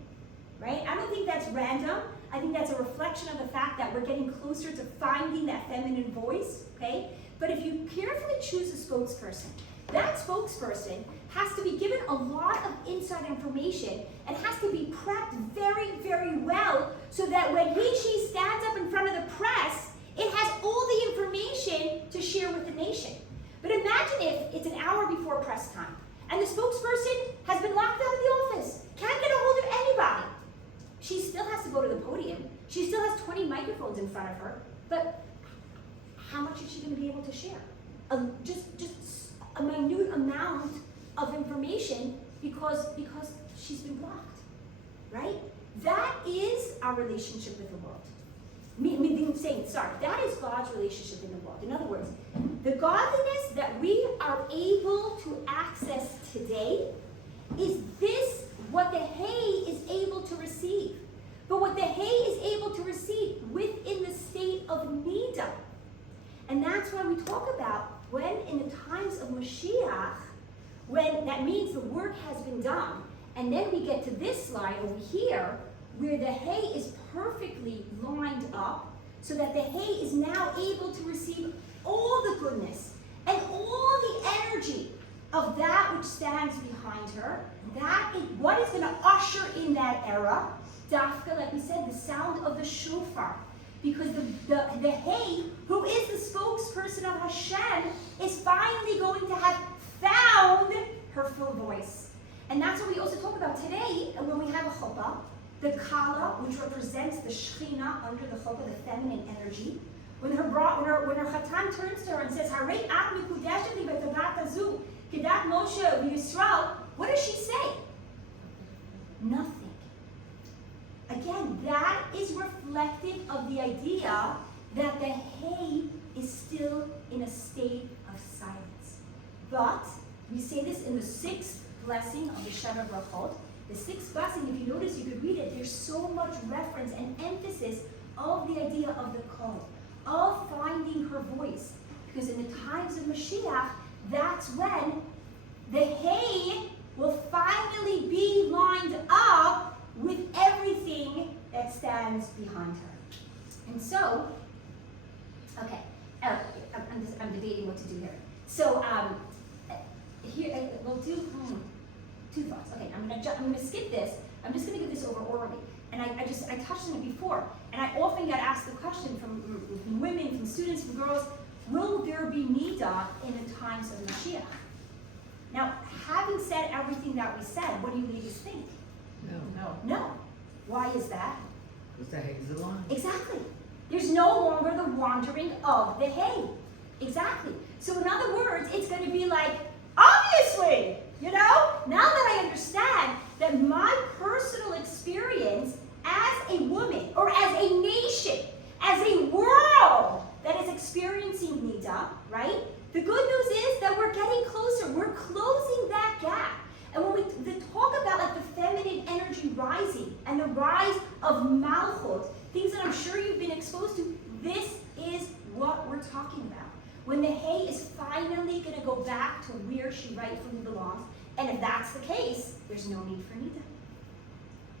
right? I don't think that's random. I think that's a reflection of the fact that we're getting closer to finding that feminine voice, okay? But if you carefully choose a spokesperson, that spokesperson has to be given a lot of inside information and has to be prepped very, very well so that when she stands up in front of the press, It has all the information to share with the nation. But imagine if it's an hour before press time, and the spokesperson has been locked out of the office, can't get a hold of anybody. She still has to go to the podium. She still has 20 microphones in front of her, but how much is she going to be able to share? Just a minute amount of information because she's been blocked, right? That is our relationship with the world. That is God's relationship in the world. In other words, the godliness that we are able to access today is this what the hay is able to receive. But what the hay is able to receive within the state of Nida. And that's why we talk about when in the times of Mashiach, when that means the work has been done, and then we get to this slide over here, where the hay is perfectly lined up, so that the hay is now able to receive all the goodness and all the energy of that which stands behind her. That is what is going to usher in that era. Dafka, like we said, the sound of the shofar. Because the hay, who is the spokesperson of Hashem, is finally going to have found her full voice. And that's what we also talk about today when we have a chuppah. The kala, which represents the shechina under the chuppah, the feminine energy. When her chatan turns to her and says, "Harei at mikudeshet li b'tavat hazu, kedat Moshe v'Yisrael," what does she say? Nothing. Again, that is reflective of the idea that the hay is still in a state of silence. But we say this in the sixth blessing of the Sheva Brachot. The sixth blessing, if you notice, you could read it, there's so much reference and emphasis of the idea of the kol, of finding her voice. Because in the times of Mashiach, that's when the hay will finally be lined up with everything that stands behind her. And so, okay, I'm debating what to do here. So here we'll do two thoughts. Okay, I'm gonna skip this. I'm just gonna give this over orally. And I touched on it before, and I often get asked the question from women, from students, from girls, will there be Nida in the times of Mashiach? Now, having said everything that we said, what do you ladies think? No. Why is that? Because the hay's alone. Exactly. There's no longer the wandering of the hay. Exactly. So in other words, it's going to be like, obviously, now that I understand that my personal experience as a woman, or as a nation, as a world that is experiencing Nida, right? The good news is that we're getting closer. We're closing that gap. And when we talk about like the feminine energy rising and the rise of Malchut, things that I'm sure you've been exposed to, this is what we're talking about. When the hay is finally going to go back to where she rightfully belongs, and if that's the case, there's no need for Nida.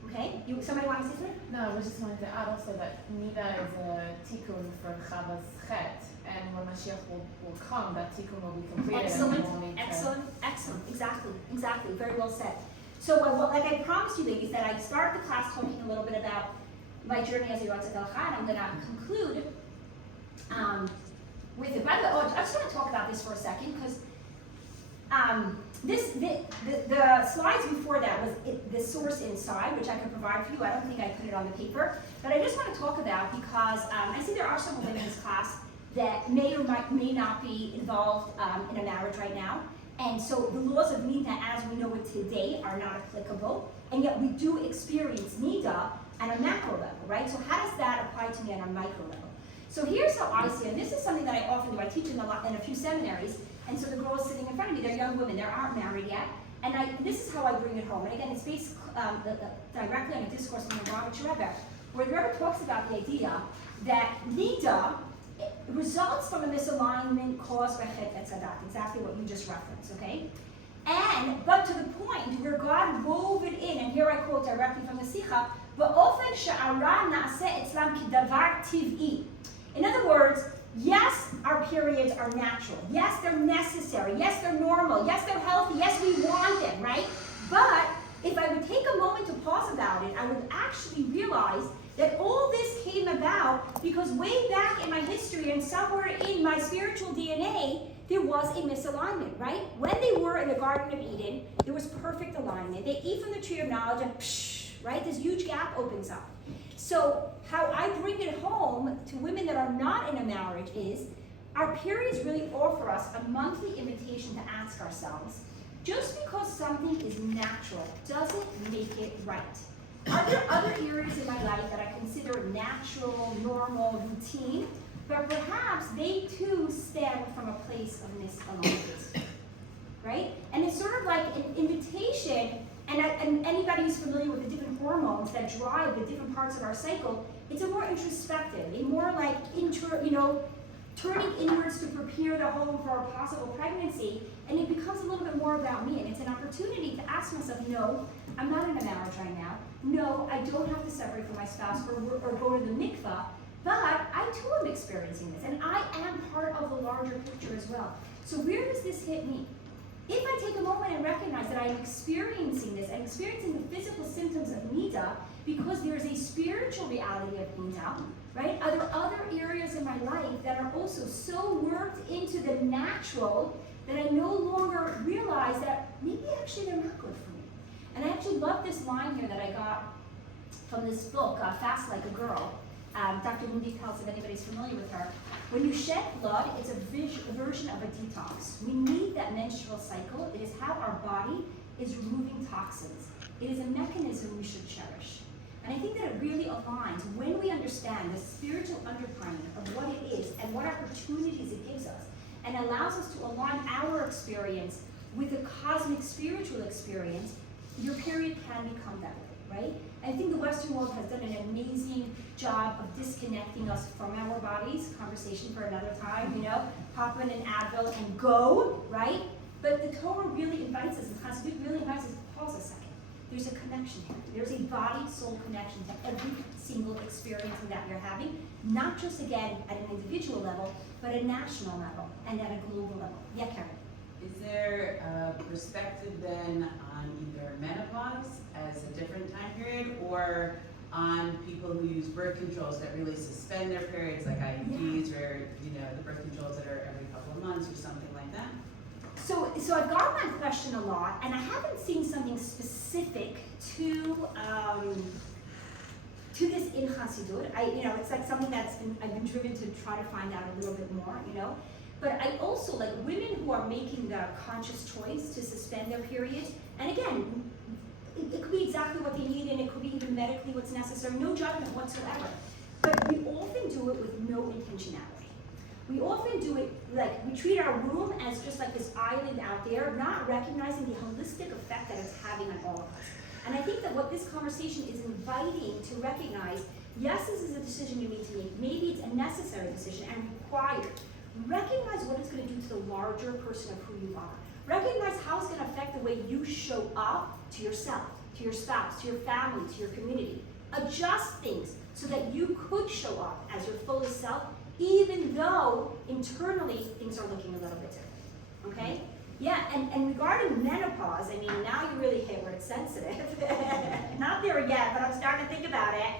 Okay? Somebody want to say something? No, I just wanted to add also that Nida is a tikkun for Chava's chet, and when Mashiach will come, that tikkun will be completed. Excellent, and we won't need excellent. Exactly. Very well said. So, like I promised you, ladies, that I'd start the class talking a little bit about my journey as a Yoetzet, and I'm going to conclude with it. By the way, I just want to talk about this for a second because the slides before that was the source inside, which I could provide for you. I don't think I put it on the paper, but I just want to talk about because I see there are some women in this class that may or may not be involved in a marriage right now, and so the laws of Nida as we know it today are not applicable, and yet we do experience Nida at a macro level, right? So how does that apply to me on a micro level? So here's how I see it, and this is something that I often do. I teach in a few seminaries, and so the girls sitting in front of me, they're young women, they aren't married yet, and this is how I bring it home. And again, it's based directly on a discourse from the Rebbe, where the Rebbe talks about the idea that Nida results from a misalignment caused by Chet Etzadat, exactly what you just referenced, okay? But to the point where God wove it in, and here I quote directly from the Sikha, "V'ofen she'ara na'aseh etzlam kidavar tiv'i." In other words, yes, our periods are natural. Yes, they're necessary. Yes, they're normal. Yes, they're healthy. Yes, we want them, right? But if I would take a moment to pause about it, I would actually realize that all this came about because way back in my history and somewhere in my spiritual DNA, there was a misalignment, right? When they were in the Garden of Eden, there was perfect alignment. They eat from the tree of knowledge and psh, right? This huge gap opens up. So how I bring it home to women that are not in a marriage is, our periods really offer us a monthly invitation to ask ourselves, just because something is natural doesn't make it right. Are there other areas in my life that I consider natural, normal, routine, but perhaps they too stem from a place of misalignment, right? And it's sort of like an invitation, and anybody who's familiar with the different hormones that drive the different parts of our cycle, it's a more introspective, a more like turning inwards to prepare the home for a possible pregnancy, and it becomes a little bit more about me, and it's an opportunity to ask myself, no, I'm not in a marriage right now. No, I don't have to separate from my spouse or go to the mikvah, but I too am experiencing this, and I am part of the larger picture as well. So where does this hit me? If I take a moment and recognize that I'm experiencing this, I'm experiencing the physical symptoms of nida because there is a spiritual reality of nida, right? Are there other areas in my life that are also so worked into the natural that I no longer realize that maybe actually they're not good for me? And I actually love this line here that I got from this book, Fast Like a Girl. Dr. Moody Peltz, if anybody's familiar with her. When you shed blood, it's a version of a detox. We need that menstrual cycle. It is how our body is removing toxins. It is a mechanism we should cherish. And I think that it really aligns when we understand the spiritual underpinning of what it is and what opportunities it gives us, and allows us to align our experience with the cosmic spiritual experience. Your period can become that way, right? I think the Western world has done an amazing job of disconnecting us from our bodies. Conversation for another time, pop in an Advil and go, right? But the Torah really invites us, and Chassidut really invites us to pause a second. There's a connection here. There's a body-soul connection to every single experience that you're having, not just, again, at an individual level, but a national level and at a global level. Yeah, Karen? Is there a perspective then on either menopause as a different time period, or on people who use birth controls that really suspend their periods, like IUDs, or the birth controls that are every couple of months or something like that? So I've gotten that question a lot, and I haven't seen something specific to this in Chassidut. It's like something I've been driven to try to find out a little bit more, But I also like women who are making the conscious choice to suspend their periods. And again, it could be exactly what they need, and it could be even medically what's necessary, no judgment whatsoever. But we often do it with no intentionality. We often do it like we treat our womb as just like this island out there, not recognizing the holistic effect that it's having on all of us. And I think that what this conversation is inviting to recognize, yes, this is a decision you need to make. Maybe it's a necessary decision and required. Recognize what it's going to do to the larger person of who you are. Recognize how it's going to affect the way you show up to yourself, to your spouse, to your family, to your community. Adjust things so that you could show up as your fullest self, even though internally things are looking a little bit different. Okay? Yeah, and regarding menopause, now you really hit where it's sensitive. Not there yet, but I'm starting to think about it.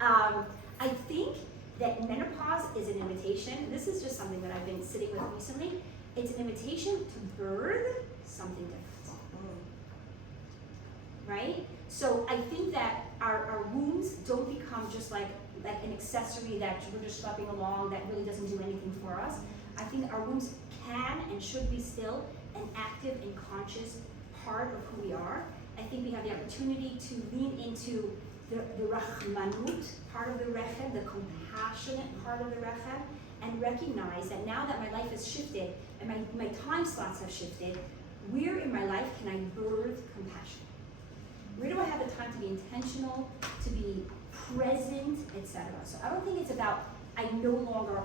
I think that menopause is an invitation. This is just something that I've been sitting with recently. It's an invitation to birth something different. Right? So I think that our wombs don't become just like an accessory that we're just schlepping along that really doesn't do anything for us. I think our wombs can and should be still an active and conscious part of who we are. I think we have the opportunity to lean into the rachmanut part of the rechem, the compassionate part of the rechem, and recognize that now that my life has shifted and my time slots have shifted, where in my life can I birth compassion? Where do I have the time to be intentional, to be present, etc.? So I don't think it's about I'm no longer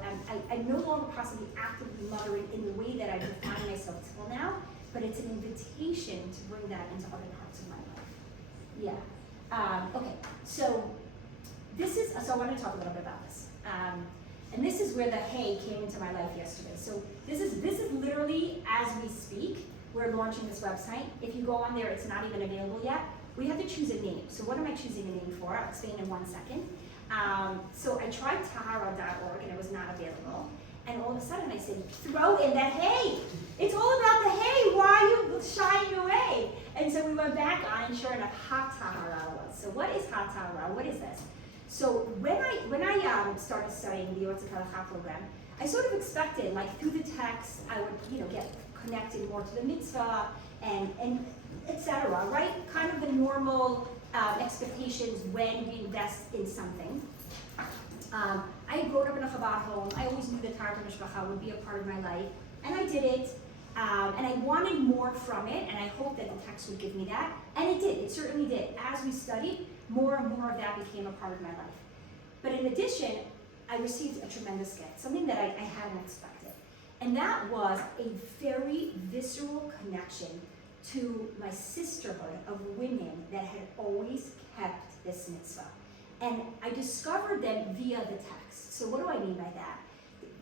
possibly actively mothering in the way that I define myself till now, but it's an invitation to bring that into other parts of my life. Yeah. Okay. So I want to talk a little bit about this. And this is where the hey came into my life yesterday. So this is literally as we speak. We're launching this website. If you go on there, it's not even available yet. We have to choose a name. So what am I choosing a name for? I'll explain in 1 second. So I tried Taharat.org and it was not available. And all of a sudden I said, throw in that hay. It's all about the hay. Why are you shying away? And so we went back on, and sure enough, hot Tahara was. So what is hot Tahara? What is this? So when I started studying the Yoetzet Halacha program, I sort of expected, like through the text, I would get connected more to the mitzvah and etc. Right? Kind of the normal expectations when we invest in something. I had grown up in a Chabad home. I always knew that Taharat Hamishpacha would be a part of my life, and I did it. And I wanted more from it, and I hoped that the text would give me that, and it did. It certainly did. As we studied, more and more of that became a part of my life. But in addition, I received a tremendous gift, something that I hadn't expected, and that was a very visceral connection to my sisterhood of women that had always kept this mitzvah. And I discovered them via the text. So what do I mean by that?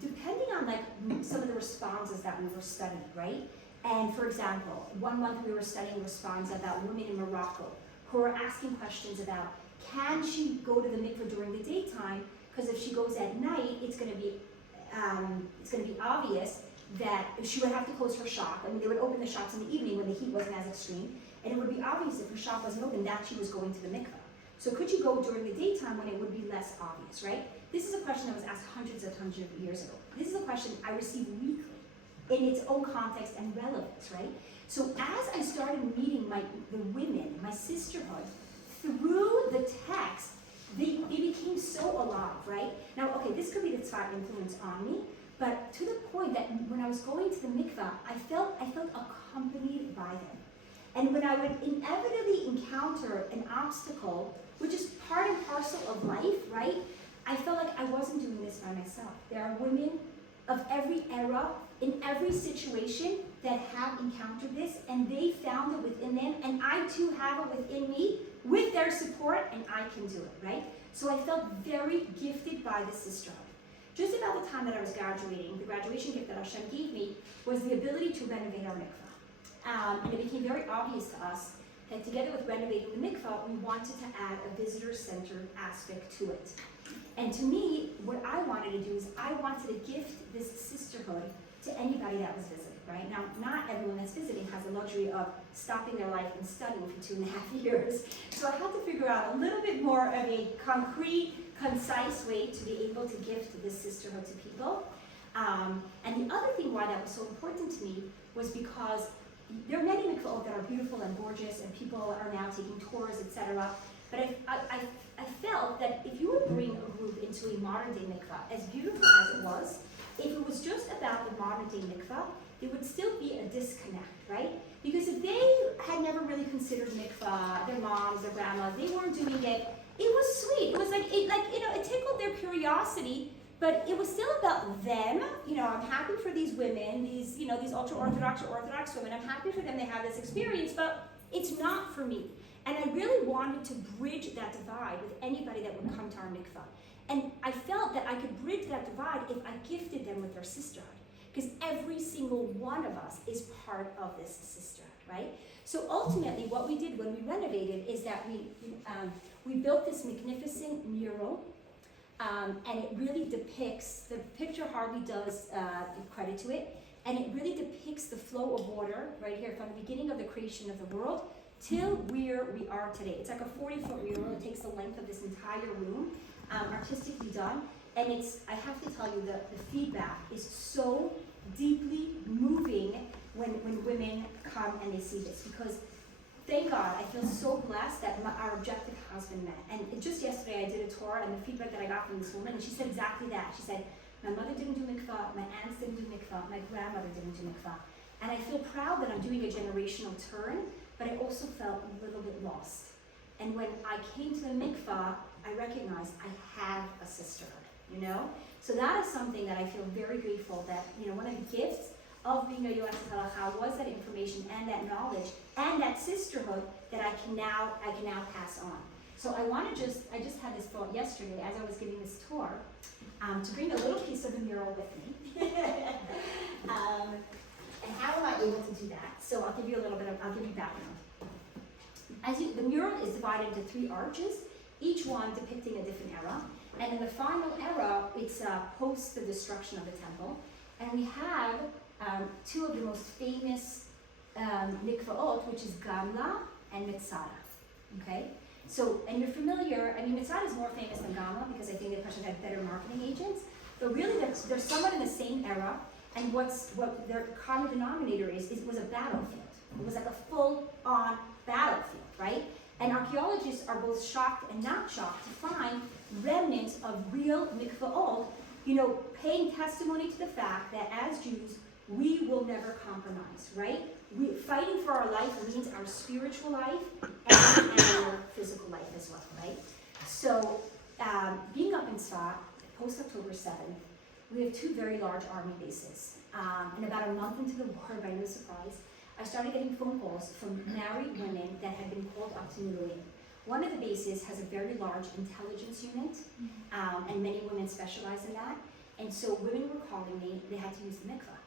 Depending on like some of the responses that we were studying, right? And for example, one month we were studying responses about women in Morocco who are asking questions about, can she go to the mikveh during the daytime? Because if she goes at night, it's going to be obvious that she would have to close her shop. I mean, they would open the shops in the evening when the heat wasn't as extreme, and it would be obvious if her shop wasn't open that she was going to the mikveh. So could you go during the daytime when it would be less obvious, right? This is a question that was asked hundreds of years ago. This is a question I receive weekly in its own context and relevance, right? So as I started meeting the women, my sisterhood, through the text, they became so alive, right? Now, okay, this could be the tzfar influence on me, but to the point that when I was going to the mikvah, I felt accompanied by them. And when I would inevitably encounter an obstacle, which is part and parcel of life, right? I felt like I wasn't doing this by myself. There are women of every era, in every situation, that have encountered this, and they found it within them, and I too have it within me, with their support, and I can do it, right? So I felt very gifted by the sisterhood. Just about the time that I was graduating, the graduation gift that Hashem gave me was the ability to renovate our mikvah. And it became very obvious to us that together with renovating the mikvah, we wanted to add a visitor-centered aspect to it. And to me, what I wanted to do is I wanted to gift this sisterhood to anybody that was visiting, right? Now, not everyone that's visiting has the luxury of stopping their life and studying for 2.5 years. So I had to figure out a little bit more of a concrete, concise way to be able to gift this sisterhood to people. And the other thing why that was so important to me was because there are many mikvahot that are beautiful and gorgeous, and people are now taking tours, etc. But I felt that if you would bring a group into a modern day mikvah, as beautiful as it was, if it was just about the modern day mikvah, there would still be a disconnect, right? Because if they had never really considered mikvah, their moms, their grandmas, they weren't doing it, it was sweet. It was it tickled their curiosity, but it was still about them. I'm happy for these women, these ultra-Orthodox or Orthodox women. I'm happy for them they have this experience, but it's not for me. And I really wanted to bridge that divide with anybody that would come to our mikvah. And I felt that I could bridge that divide if I gifted them with their sisterhood. Because every single one of us is part of this sisterhood, right? So ultimately, what we did when we renovated is that we built this magnificent mural, and it really depicts, the picture hardly does give credit to it, and it really depicts the flow of water right here from the beginning of the creation of the world till where we are today. It's like a 40-foot mural. It takes the length of this entire room, artistically done. And I have to tell you, the feedback is so deeply moving when women come and they see this, because thank God, I feel so blessed that our objective has been met. And just yesterday I did a tour, and the feedback that I got from this woman, and she said exactly that. She said, my mother didn't do mikvah, my aunts didn't do mikvah, my grandmother didn't do mikvah. And I feel proud that I'm doing a generational turn, but I also felt a little bit lost. And when I came to the mikvah, I recognized I have a sisterhood, So that is something that I feel very grateful that, one of the gifts of being a Yoetzet Halacha was that information and that knowledge and that sisterhood that I can now pass on. So I just had this thought yesterday as I was giving this tour, to bring a little piece of the mural with me. And how am I able to do that? So I'll give you background. The mural is divided into 3 arches, each one depicting a different era. And in the final era, it's post the destruction of the temple. And we have two of the most famous mikvaot, which is Gamla and Mitzada. Okay? So, and you're familiar, I mean, Mitzada is more famous than Gamla because I think the Prussians had better marketing agents. But really, they're somewhat in the same era. And what their common denominator is it was a battlefield. It was like a full-on battlefield, right? And archaeologists are both shocked and not shocked to find remnants of real mikvaot, paying testimony to the fact that as Jews, we will never compromise, right? Fighting for our life means our spiritual life and our physical life as well, right? So, being up in Tzfat, post-October 7th, we have two very large army bases. And about a month into the war, by no surprise, I started getting phone calls from married women that had been called up to Miluim. One of the bases has a very large intelligence unit, and many women specialize in that. And so women were calling me, they had to use the mikvah.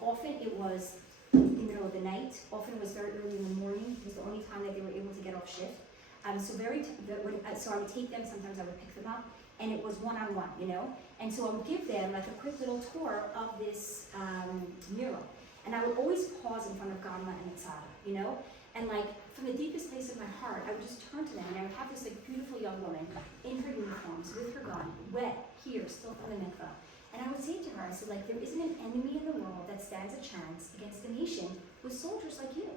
Often it was in the middle of the night, often it was very early in the morning. It was the only time that they were able to get off shift. So I would take them, sometimes I would pick them up, and it was one-on-one, And so I would give them like a quick little tour of this mural. And I would always pause in front of Gamla and Mitzada, And like from the deepest place of my heart, I would just turn to them and I would have this like beautiful young woman in her uniforms with her gun, wet, here, still from the mikvah. And I would say to her, I said, like, there isn't an enemy in the world that stands a chance against a nation with soldiers like you.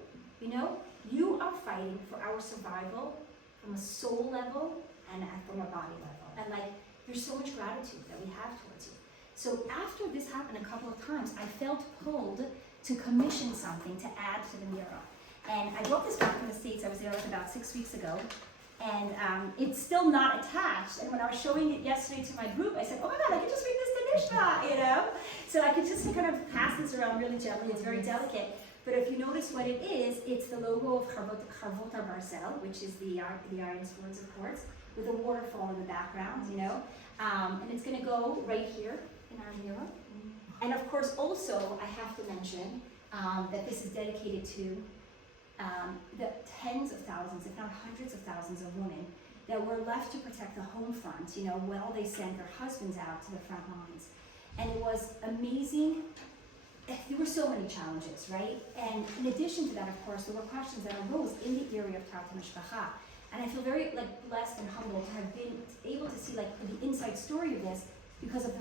You are fighting for our survival from a soul level and from a body level. And like, there's so much gratitude that we have towards you. So after this happened a couple of times, I felt pulled to commission something to add to the mural. And I brought this back from the States. I was there like about 6 weeks ago. And it's still not attached. And when I was showing it yesterday to my group, I said, oh my God, I can just read this to Nishmat, So I could just kind of pass this around really gently. It's very delicate. But if you notice what it is, it's the logo of Charvot Barcel, which is the iron swords of course, with a waterfall in the background, And it's going to go right here in our mural. And of course, also, I have to mention that this is dedicated to the tens of thousands, if not hundreds of thousands of women that were left to protect the home front, while they sent their husbands out to the front lines. And it was amazing. There were so many challenges, right? And in addition to that, of course, there were questions that arose in the area of Taharat Hamishpacha. And I feel very blessed and humbled to have been able to see the inside story of this because of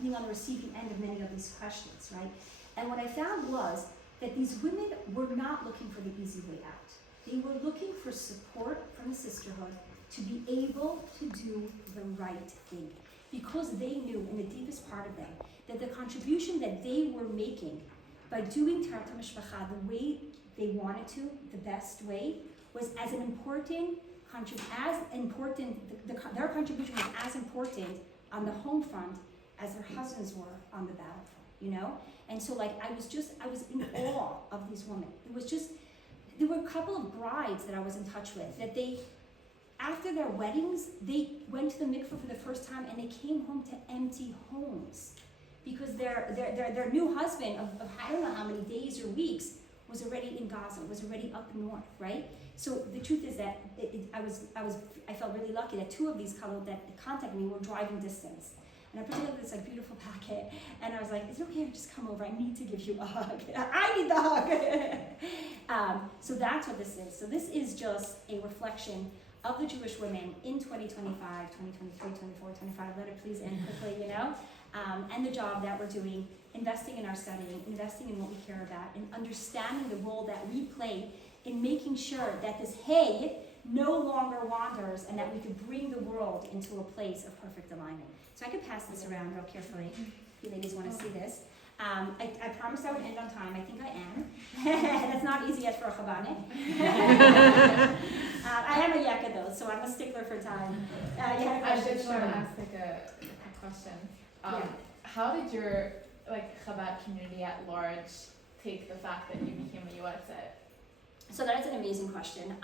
being on the receiving end of many of these questions, right? And what I found was that these women were not looking for the easy way out. They were looking for support from the sisterhood to be able to do the right thing. Because they knew in the deepest part of them that the contribution that they were making by doing Taharat Hamishpacha the way they wanted to, the best way, was as important, their contribution was as important on the home front as their husbands were on the battlefield, And so I was in awe of these women. There were a couple of brides that I was in touch with that after their weddings, they went to the mikveh for the first time and they came home to empty homes because their new husband of I don't know how many days or weeks was already in Gaza, was already up north, right? So the truth is that I felt really lucky that two of these couples that contacted me were driving distance. And I put together this beautiful packet, and I was like, is it okay if I just come over? I need to give you a hug. I need the hug. So that's what this is. So this is just a reflection of the Jewish women in 2025, 2023, 24, 25, let it please end quickly, and the job that we're doing, investing in our studying, investing in what we care about, and understanding the role that we play in making sure that this hay no longer wanders and that we could bring the world into a place of perfect alignment. So I could pass this around real carefully if you ladies want to see this. I promised I would end on time. I think I am. That's not easy yet for a Chabadnik. I am a Yekka though, so I'm a stickler for time. I just want to ask a question. How did your Chabad community at large take the fact that you became a Yoetzet? So that's an amazing question.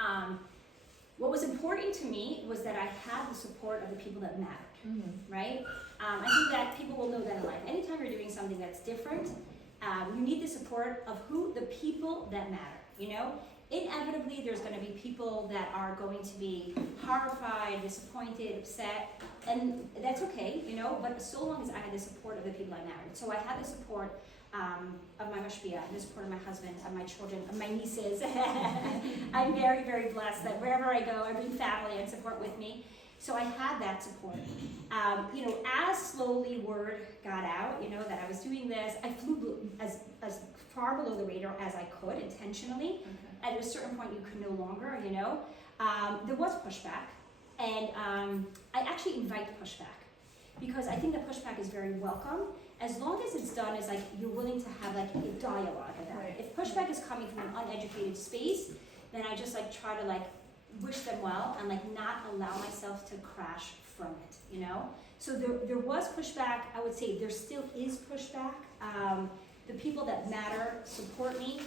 What was important to me was that I had the support of the people that mattered, right? I think that people will know that in life. Anytime you're doing something that's different, you need the support of the people that matter, Inevitably, there's going to be people that are going to be horrified, disappointed, upset, and that's okay, you know, but so long as I had the support of the people I married. So I had the support of my mashpia, the support of my husband, of my children, of my nieces. I'm very, very blessed that wherever I go, I bring family and support with me. So I had that support. You know, as slowly word got out, you know, that I was doing this, I flew as far below the radar as I could intentionally. At a certain point, you could no longer, you know. There was pushback, and I actually invite pushback because I think the pushback is very welcome as long as it's done as like you're willing to have like a dialogue about it. If pushback is coming from an uneducated space, then I just like try to like wish them well and like not allow myself to crash from it, you know. So there was pushback. I would say there still is pushback. The people that matter support me.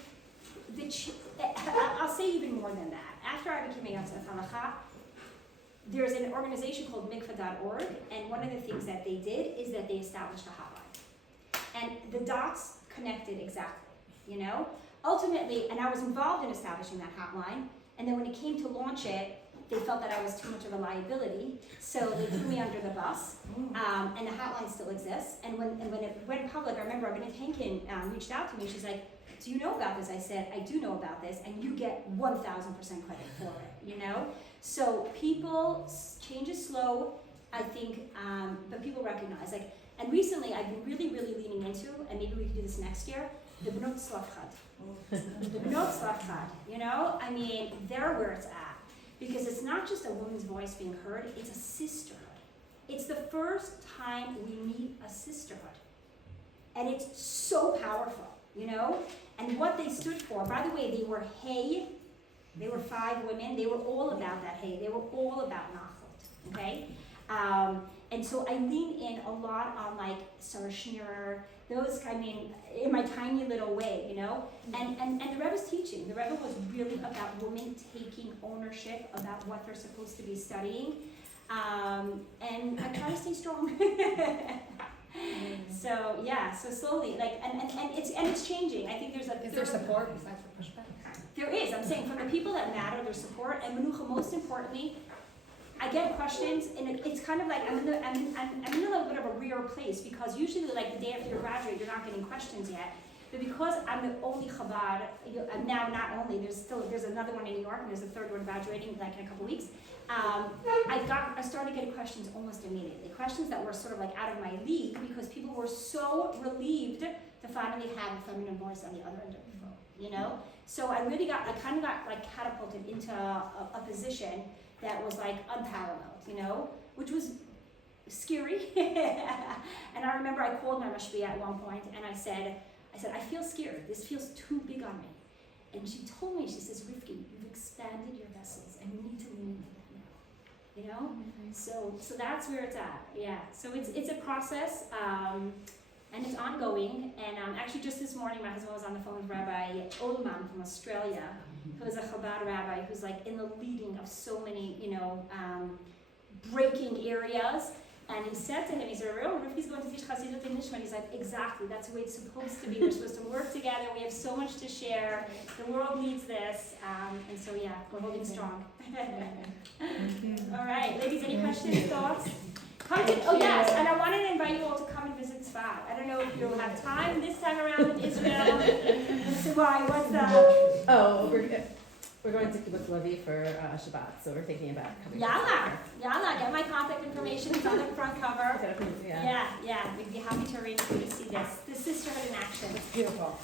I'll say even more than that. After I became a Yoetzet Halacha, there's an organization called mikvah.org, and one of the things that they did is that they established a hotline. And the dots connected exactly, you know? Ultimately, and I was involved in establishing that hotline, and then when it came to launch it, they felt that I was too much of a liability, so they threw me under the bus, and the hotline still exists. And when it went public, I remember Rabbanit Henkin reached out to me, she's like, do you know about this? I said, I do know about this, and you get 1,000% credit for it, you know? So people, change is slow, I think, but people recognize, like, and recently I've been really, really leaning into, and maybe we can do this next year, the Bnot Slavchad. The Bnot Slavchad, you know? I mean, they're where it's at. Because it's not just a woman's voice being heard, it's a sisterhood. It's the first time we meet a sisterhood. And it's so powerful, you know? And what they stood for, by the way, they were hay. They were 5 women. They were all about that hay. They were all about nachot, okay? And so I lean in a lot on like Sarah Schneerer, those, I mean, in my tiny little way, you know? And the Rebbe's teaching. The Rebbe was really about women taking ownership about what they're supposed to be studying. And I try to stay strong. So yeah, so slowly, like, and it's changing. I think there's a. Is there support besides for pushback? There is. I'm saying from the people that matter, there's support, and Menucha, most importantly, I get questions, and it's kind of like I'm in a little bit of a rare place because usually, like the day after you graduate, you're not getting questions yet. But because I'm the only Chabad, I'm now not only there's another one in New York, and there's a third one graduating like in a couple weeks. I started getting questions almost immediately. Questions that were sort of like out of my league because people were so relieved to finally have a feminine voice on the other end of the phone, you know? So I kind of got like catapulted into a position that was like unparalleled, you know? Which was scary. And I remember I called my mashpia at one point and I said, I feel scared. This feels too big on me. And she told me, she says, Rivky, you've expanded your vessels and you need to lean into that now. You know? So that's where it's at. Yeah. So it's a process, and it's ongoing. And actually just this morning, my husband was on the phone with Rabbi Oldman from Australia, who is a Chabad rabbi who's like in the leading of so many, you know, breaking areas. And he said to him, he said, oh, Rivky's going to teach Chassidut in Nishmat. He's like, exactly, that's the way it's supposed to be. We're supposed to work together. We have so much to share. The world needs this. And so, yeah, we're holding strong. All right, ladies, any questions, thoughts? Come to, oh yes, and I wanted to invite you all to come and visit Chabad. I don't know if you'll have time this time around in Israel. So why, what's up? Oh, we're going to Kibbutz Levi for Shabbat, so we're thinking about coming. Yalla, get my contact information. It's on the front cover. Yeah. Yeah, we'd be happy to arrange for you to see this. The sisterhood in action. It's beautiful.